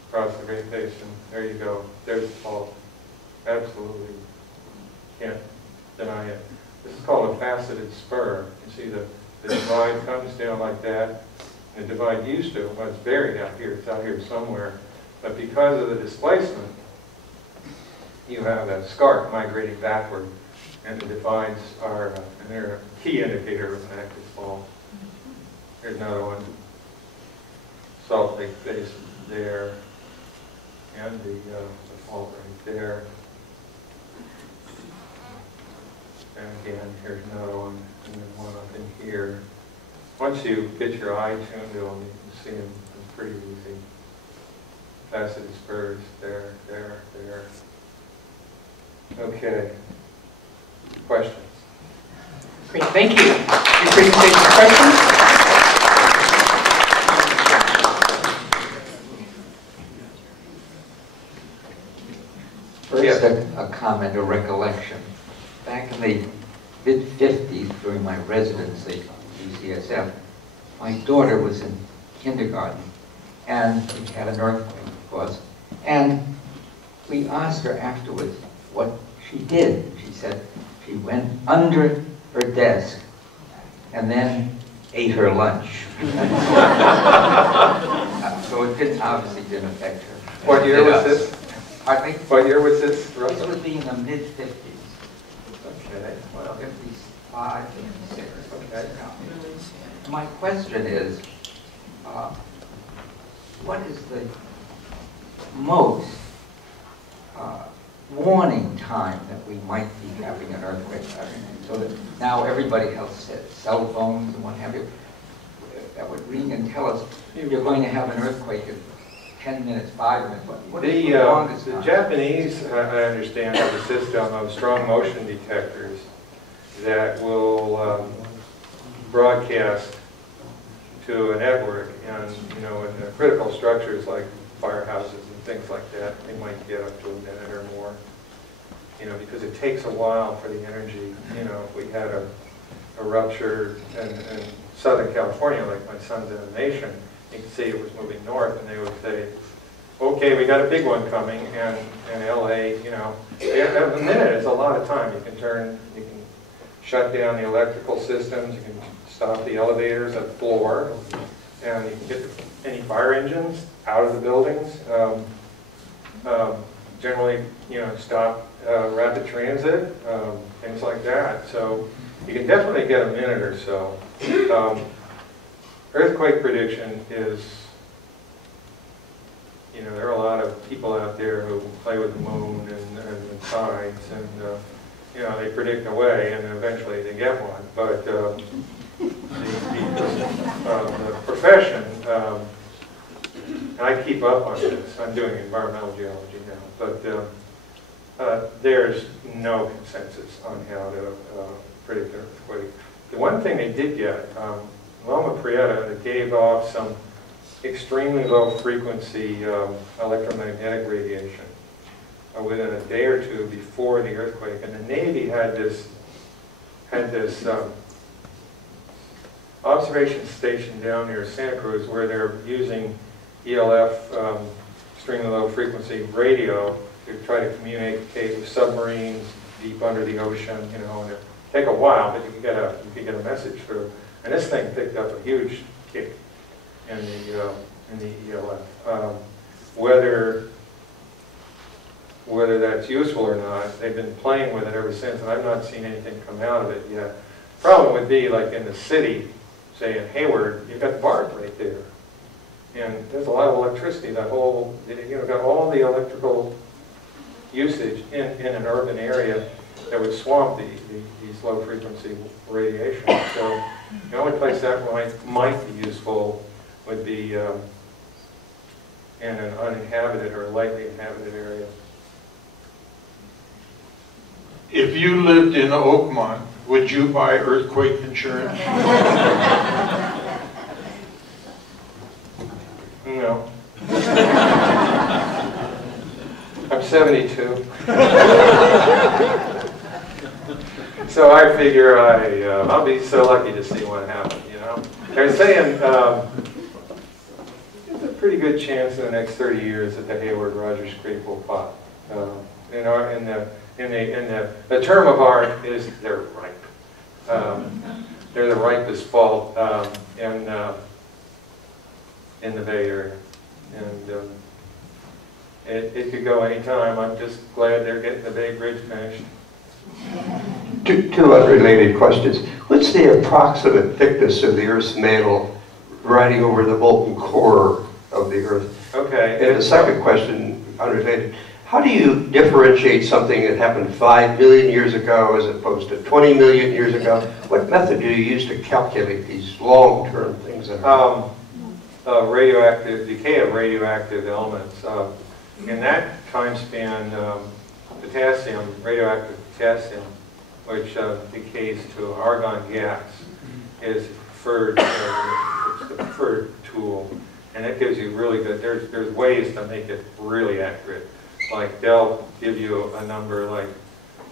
across the Great Basin. There you go. There's the fault. Absolutely can't deny it. This is called a faceted spur. You see the divide comes down like that. The divide used to, well, it's buried out here. It's out here somewhere. But because of the displacement, you have a scarp migrating backward, and the divides are they're a key indicator of an active fault. Here's another one. Salt Lake Basin there, and the fault right there. And again, here's another one, and then one up in here. Once you get your eye tuned to them, you can see them. It's pretty easy. Faceted spurs, there, there, there. Okay. Questions? Great, thank you. Your presentation questions? First, yes. A comment or recollection. Back in the mid-50s, during my residency at UCSF, my daughter was in kindergarten, and we had an earthquake, of course. And we asked her afterwards what she did. She said she went under her desk and then ate her lunch. So it obviously didn't affect her. What year was this? Pardon me? What year was this? This would be in the mid-50s. Okay. Well, 55, 56. Okay. My question is, what is the most warning time that we might be having an earthquake? So that now everybody has cell phones and what have you. That would ring and tell us you're going to have an earthquake in 10 minutes, 5 minutes. What is the longest time? The Japanese, I understand, have a system of strong motion detectors that will broadcast to a network, and in the critical structures like firehouses and things like that, they might get up to a minute or more. Because it takes a while for the energy. If we had a rupture in Southern California, like my son's animation, you could see it was moving north, and they would say, okay, we got a big one coming, and LA, a minute is a lot of time. You can shut down the electrical systems, you can stop the elevators at the floor, and you can get any fire engines out of the buildings. Generally, stop rapid transit, things like that. So you can definitely get a minute or so. Earthquake prediction is, there are a lot of people out there who play with the moon and tides, and they predict away, and eventually they get one. But the profession, and I keep up on this. I'm doing environmental geology now, but there's no consensus on how to predict an earthquake. The one thing they did get, Loma Prieta, that gave off some extremely low frequency electromagnetic radiation within a day or two before the earthquake, and the Navy had this observation station down near Santa Cruz where they're using ELF, extremely low frequency radio, to try to communicate with submarines deep under the ocean, and it take a while, but you can get a message through. And this thing picked up a huge kick in the ELF. Whether that's useful or not, they've been playing with it ever since, and I've not seen anything come out of it yet. Problem would be like in the city, say in Hayward, you've got the BART right there. And there's a lot of electricity, got all the electrical usage in an urban area that would swamp these low frequency radiation. So the only place that might be useful would be in an uninhabited or lightly inhabited area. If you lived in Oakmont, would you buy earthquake insurance? No. I'm 72. So I figure I'll be so lucky to see one happen, They're saying there's a pretty good chance in the next 30 years that the Hayward-Rogers Creek will pop. The term of art is they're ripe. They're the ripest fault in the Bay Area. And it could go anytime. I'm just glad they're getting the Bay Bridge finished. Two unrelated questions. What's the approximate thickness of the Earth's mantle riding over the molten core of the Earth? Okay. And the second question, unrelated, how do you differentiate something that happened 5 million years ago as opposed to 20 million years ago? What method do you use to calculate these long-term things that are radioactive decay of radioactive elements. In that time span, radioactive potassium, which decays to argon gas, is preferred. It's the preferred tool, and it gives you really good. There's ways to make it really accurate. Like they'll give you a number like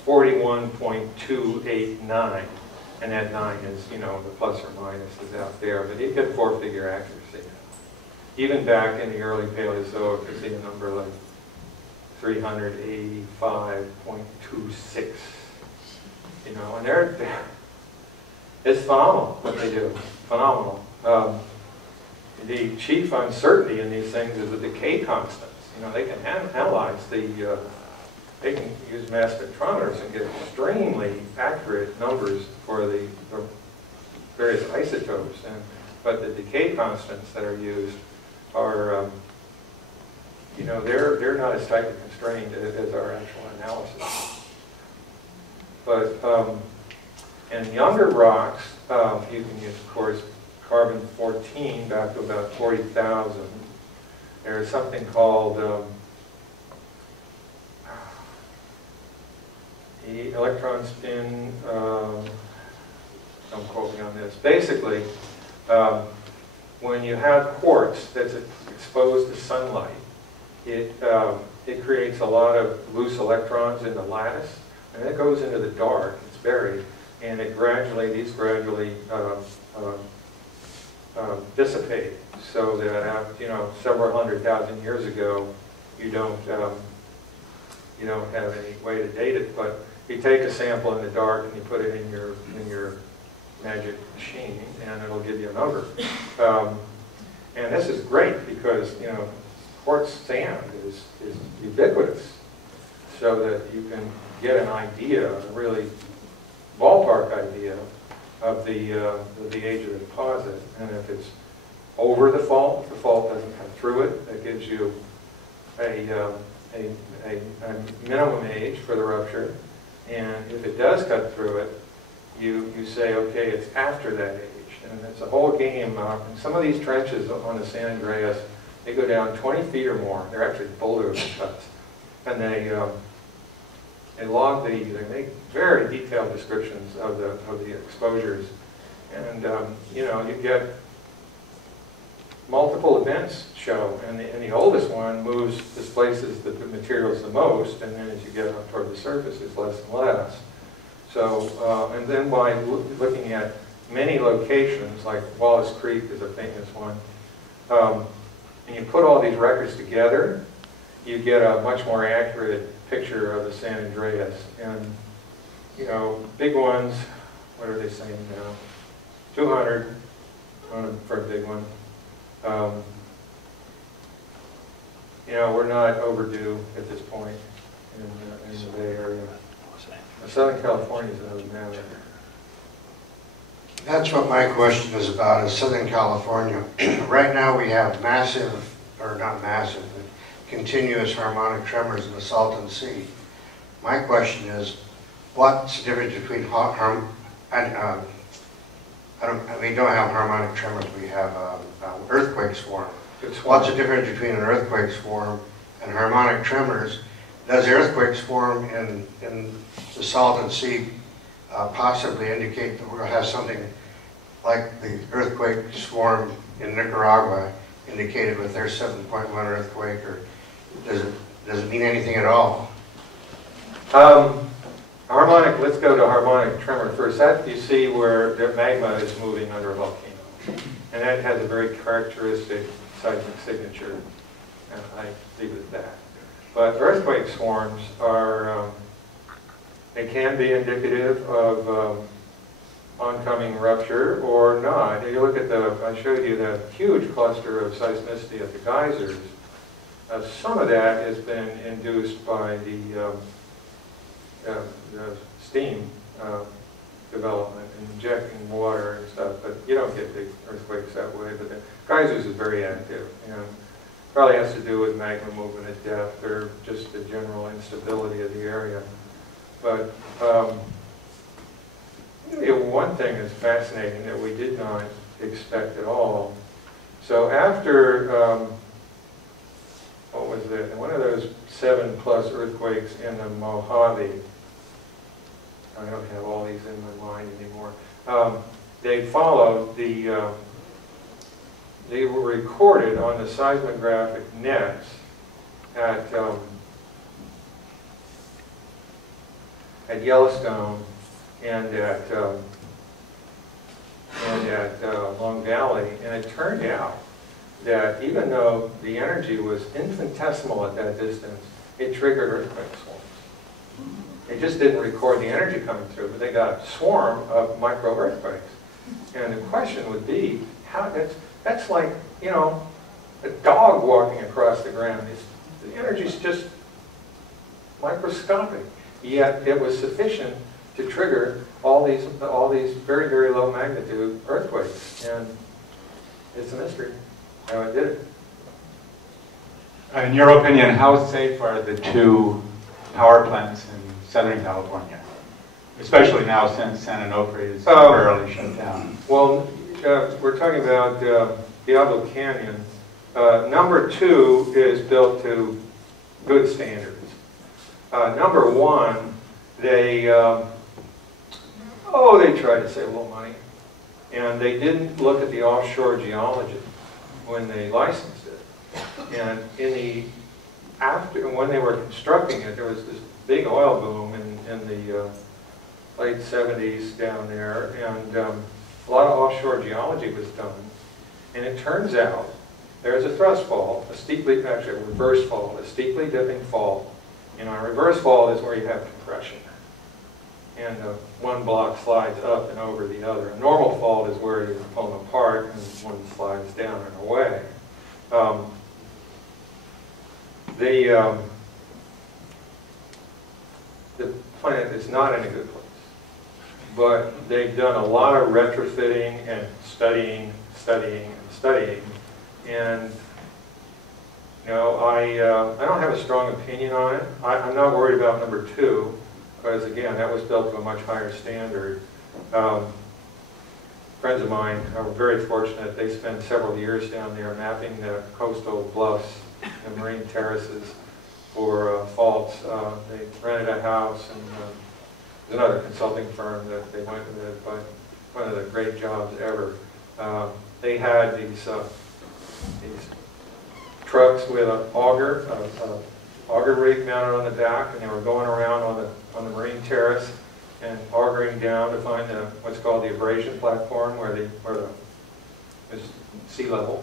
41.289, and that 9 is, the plus or minus is out there, but you get 4-figure accuracy. Even back in the early Paleozoic, you see a number like 385.26, and it's phenomenal what they do, phenomenal. The chief uncertainty in these things is the decay constants. They can analyze they can use mass spectrometers and get extremely accurate numbers for the various isotopes, but the decay constants that are used are, they're not as tightly constrained as our actual analysis. But in younger rocks, you can use, of course, carbon-14 back to about 40,000. There's something called the electron spin, don't quote me on this. Basically, when you have quartz that's exposed to sunlight, it creates a lot of loose electrons in the lattice, and it goes into the dark, it's buried, and these gradually dissipate, so that several 100,000 years ago, you don't have any way to date it, but you take a sample in the dark and you put it in your magic machine, and it'll give you a number. And this is great because, you know, quartz sand is ubiquitous, so that you can get an idea, a really ballpark idea of the age of the deposit. And if it's over the fault, if the fault doesn't come through it, that gives you a minimum age for the rupture. And if it does cut through it, you say, okay, it's after that age. And it's a whole game. Some of these trenches on the San Andreas, they go down 20 feet or more. They're actually boulder cuts. And they log they make very detailed descriptions of the exposures. And you know, you get multiple events show, and the oldest one displaces the materials the most, and then as you get up toward the surface, it's less and less. So, and then by looking at many locations, like Wallace Creek is a famous one, and you put all these records together, you get a much more accurate picture of the San Andreas. And, you know, big ones, what are they saying now? 200 for a big one. You know, we're not overdue at this point in the Bay Area. Southern California is another matter. That's what my question is about, is Southern California. Right now we have massive, or not massive, but continuous harmonic tremors in the Salton Sea. My question is, what's the difference between we don't have harmonic tremors, we have earthquake swarm. What's the difference between an earthquake swarm and harmonic tremors? Does the earthquake swarm in the Salton Sea possibly indicate that we're going to have something like the earthquake swarm in Nicaragua indicated with their 7.1 earthquake, or does it mean anything at all? Harmonic, let's go to harmonic tremor first. That you see where the magma is moving under a volcano. And that has a very characteristic seismic signature, and I leave it at that. But earthquake swarms are, they can be indicative of oncoming rupture or not. If you look at I showed you that huge cluster of seismicity at the geysers. Some of that has been induced by the steam development, injecting water and stuff, but you don't get big earthquakes that way. But the geysers is very active. You know, probably has to do with magma movement at depth or just the general instability of the area. But one thing that's fascinating that we did not expect at all. So after what was it? One of those 7+ earthquakes in the Mojave. I don't have all these in my mind anymore. They followed they were recorded on the seismographic nets at Yellowstone and at Long Valley, and it turned out that even though the energy was infinitesimal at that distance, it triggered earthquake swarms. They just didn't record the energy coming through, but they got a swarm of micro earthquakes. And the question would be, how that's like, you know, a dog walking across the ground. The energy's just microscopic, yet it was sufficient to trigger all these very, very low magnitude earthquakes. And it's a mystery how it did it. In your opinion, how safe are the two power plants in Southern California, especially now since San Onofre is temporarily shut down? Well, we're talking about Diablo Canyon. Number 2 is built to good standards. Number 1, they tried to save a little money, and they didn't look at the offshore geology when they licensed it. And when they were constructing it, there was this big oil boom in the late 70s down there, and a lot of offshore geology was done. And it turns out there's a thrust fault, actually a reverse fault, a steeply dipping fault. And a reverse fault is where you have compression. and one block slides up and over the other. A normal fault is where you pull them apart and one slides down and away. The plant is not in a good place, but they've done a lot of retrofitting and studying, and you know, I don't have a strong opinion on it. I'm not worried about number 2, because again, that was built to a much higher standard. Friends of mine are very fortunate. They spent several years down there mapping the coastal bluffs and marine terraces for faults. They rented a house, and there's another consulting firm that they went with, but one of the great jobs ever. They had these trucks with an auger rig mounted on the back, and they were going around on the marine terrace and augering down to find what's called the abrasion platform, where the sea level,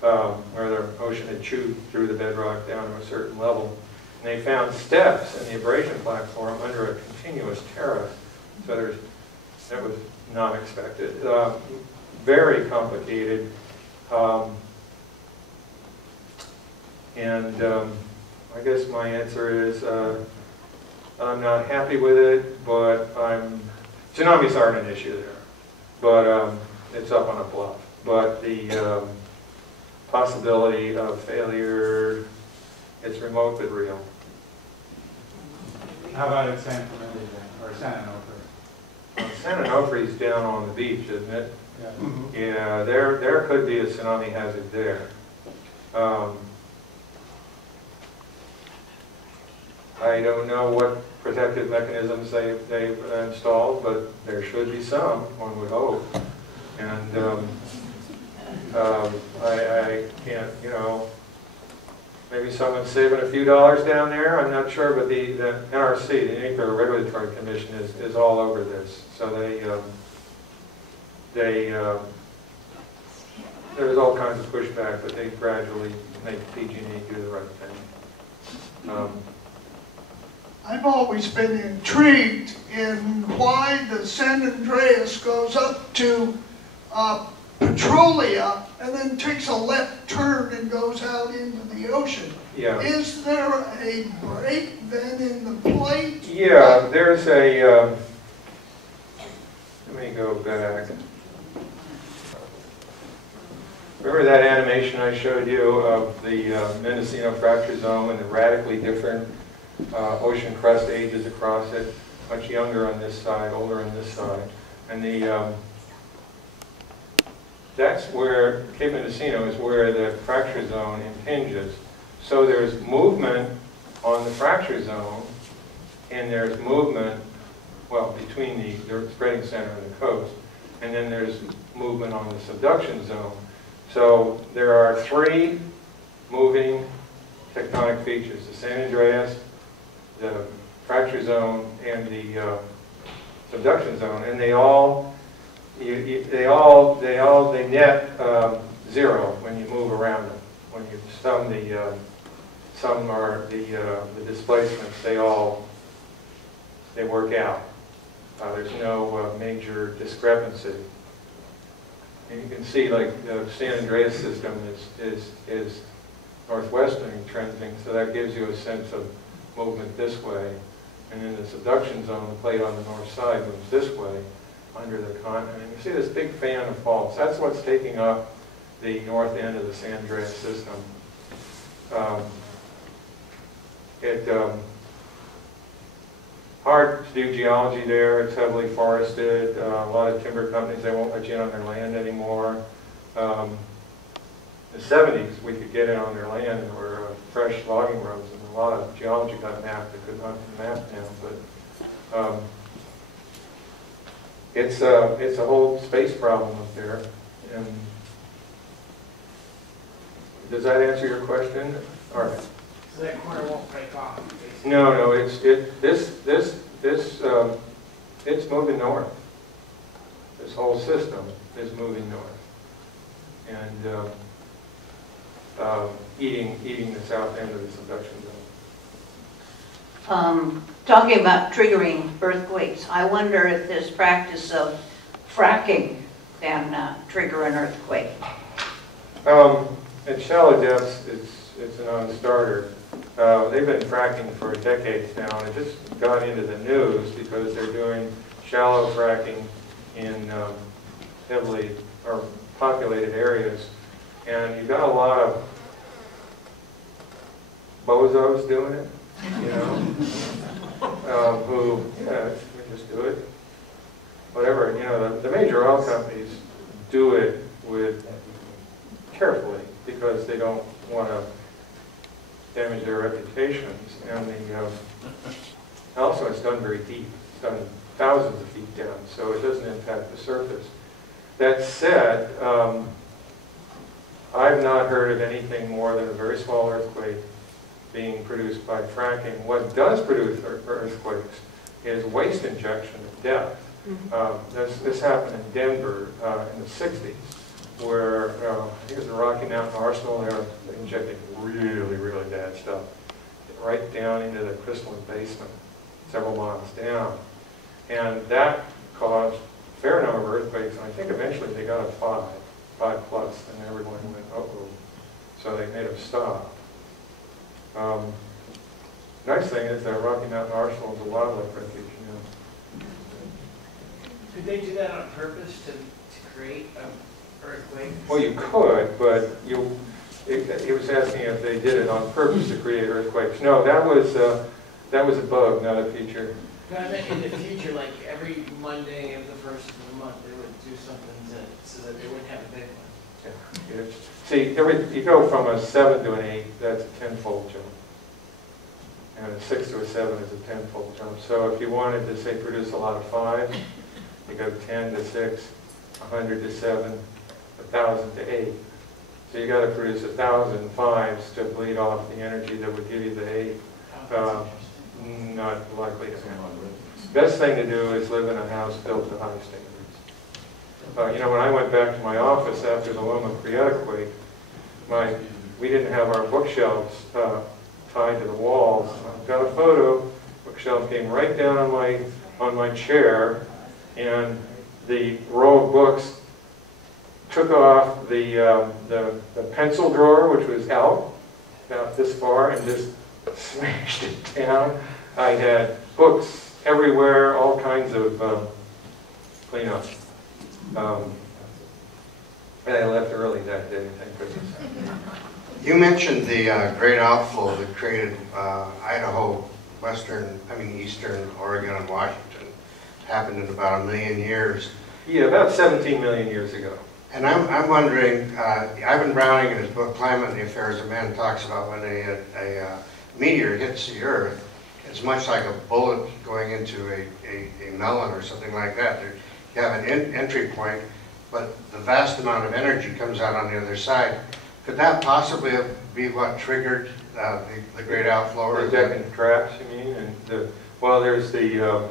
where the ocean had chewed through the bedrock down to a certain level. And they found steps in the abrasion platform under a continuous terrace. So that was not expected. Very complicated. I guess my answer is I'm not happy with it, but tsunamis aren't an issue there. But it's up on a bluff. But the possibility of failure, it's remote but real. How about at San Clemente then, or San Onofre? Well, San Onofre's down on the beach, isn't it? Yeah. Yeah, there could be a tsunami hazard there. I don't know what protective mechanisms they've installed, but there should be some, one would hope. And I can't, you know, maybe someone's saving a few dollars down there, I'm not sure, but the NRC, the Nuclear Regulatory Commission, is all over this. So there's all kinds of pushback, but they gradually make PG&E do the right thing. I've always been intrigued in why the San Andreas goes up to Petrolia and then takes a left turn and goes out into the ocean. Yeah. Is there a break then in the plate? Yeah, there's a, let me go back. Remember that animation I showed you of the Mendocino fracture zone and the radically different ocean crust ages across it, much younger on this side, older on this side. And that's where, Cape Mendocino is where the fracture zone impinges. So there's movement on the fracture zone, and there's movement, well, between the spreading center and the coast, and then there's movement on the subduction zone. So there are 3 moving tectonic features: the San Andreas, the fracture zone, and the subduction zone, and they net 0 when you move around them. When you sum the displacements, they work out. There's no major discrepancy. And you can see, like, the San Andreas system is northwesterly trending, so that gives you a sense of movement this way. And in the subduction zone, the plate on the north side moves this way under the continent. And you see this big fan of faults. That's what's taking up the north end of the San Andreas system. Hard to do geology there. It's heavily forested. A lot of timber companies, they won't let you in on their land anymore. In the 70s, we could get in on their land, and there were fresh logging roads, and a lot of geology got mapped that could not be mapped now. But it's a whole space problem up there. And does that answer your question? All right. So that corner won't break off, basically? No, it's moving north. This whole system is moving north, and eating the south end of the subduction zone. Talking about triggering earthquakes, I wonder if this practice of fracking can trigger an earthquake. At shallow depths, it's a non-starter. They've been fracking for decades now, and it just got into the news because they're doing shallow fracking in heavily or populated areas, and you've got a lot of bozos doing it, you know, who, yeah, we just do it, whatever. You know, the major oil companies do it with carefully because they don't want to damage their reputations, and also it's done very deep. It's done thousands of feet down, so it doesn't impact the surface. That said, I've not heard of anything more than a very small earthquake being produced by fracking. What does produce earthquakes is waste injection at depth. This happened in Denver in the 60s, where I think it was the Rocky Mountain Arsenal. They were injecting really, really bad stuff right down into the crystalline basement, several miles down. And that caused a fair number of earthquakes, and I think eventually they got a 5 plus, and everyone went, uh-oh. So they made them stop. Nice thing is that Rocky Mountain Arsenal is a wildlife refuge, you know. Could they do that on purpose to create an earthquake? Well, you could, but he was asking if they did it on purpose to create earthquakes. No, that was a bug, not a feature. No, I meant in the future, like every Monday of the first of the month, they would do something so that they wouldn't have a big one. Yeah. See, you go from a 7 to an 8, that's a 10-fold jump. And a 6 to a 7 is a 10-fold jump. So if you wanted to, say, produce a lot of 5s, you go 10 to 6, 100 to 7, 1,000 to 8. So you got to produce 1,000 5s to bleed off the energy that would give you the 8. Not likely to happen. Best thing to do is live in a house built to high standards. You know, when I went back to my office after the Loma Prieta quake, we didn't have our bookshelves tied to the walls. I've got a photo. Bookshelf came right down on my chair, and the row of books took off the pencil drawer, which was out about this far, and just smashed it down. I had books everywhere, all kinds of cleanup. And I left early that day, thank goodness. You mentioned the great outflow that created Idaho, eastern Oregon and Washington. Happened in about 1 million years. Yeah, about 17 million years ago. And I'm wondering, Ivan Browning in his book Climate and the Affairs of Men talks about when a meteor hits the Earth, it's much like a bullet going into a melon or something like that. You have an entry point, but the vast amount of energy comes out on the other side. Could that possibly be what triggered the great outflow? The Deccan traps, you mean? And there's the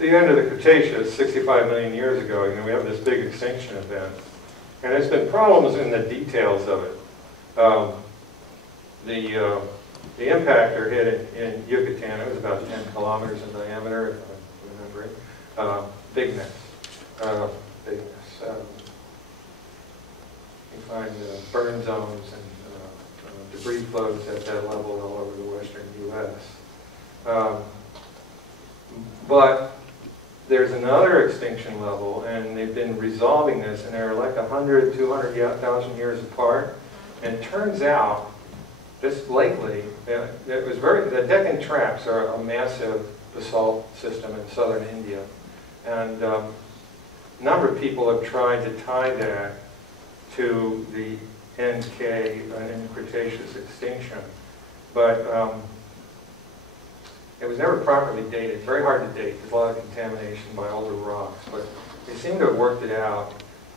end of the Cretaceous, 65 million years ago. You know, we have this big extinction event, and there's been problems in the details of it. The impactor hit it in Yucatan. It was about 10 kilometers in diameter, if I'm remembering. Bigness. You find burn zones and debris flows at that level all over the western U.S. But there's another extinction level, and they've been resolving this, and they're like 100, 200,000 years apart. And it turns out, just lately, the Deccan traps are a massive basalt system in southern India. And a number of people have tried to tie that to the NK and Cretaceous extinction. But it was never properly dated. Very hard to date. There's a lot of contamination by older rocks. But they seem to have worked it out.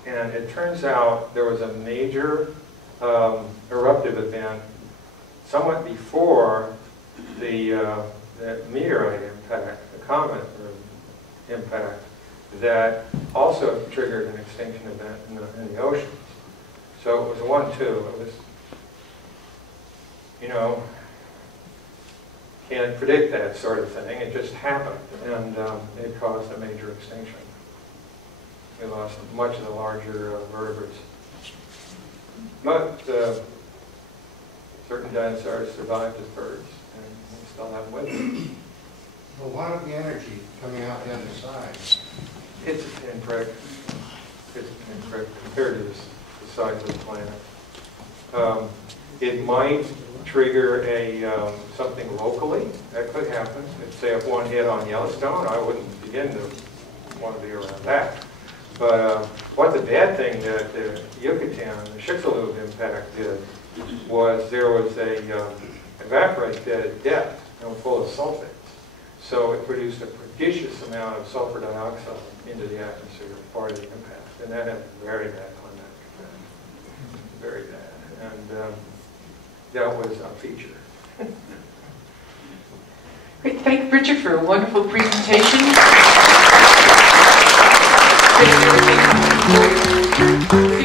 And it turns out there was a major eruptive event somewhat before the meteorite impact, the comet impact, that also triggered an extinction event in the oceans. So it was a 1-2. It was, you know, can't predict that sort of thing. It just happened, and it caused a major extinction. We lost much of the larger vertebrates. But certain dinosaurs survived as birds, and we still have them with them. Well, what of the energy coming out the other side? It's a pinprick. It's a pinprick compared to the size of the planet. It might trigger something locally. That could happen. Say if one hit on Yellowstone, I wouldn't begin to want to be around that. But what the bad thing that the Yucatan, the Chicxulub impact did was there was a evaporite bed at depth, full of sulfates. So it produced a prodigious amount of sulfur dioxide into the atmosphere as part of the impact. And that had a very bad climatic effect. Very bad. And that was a feature. Great, thank Richard for a wonderful presentation. Thank you.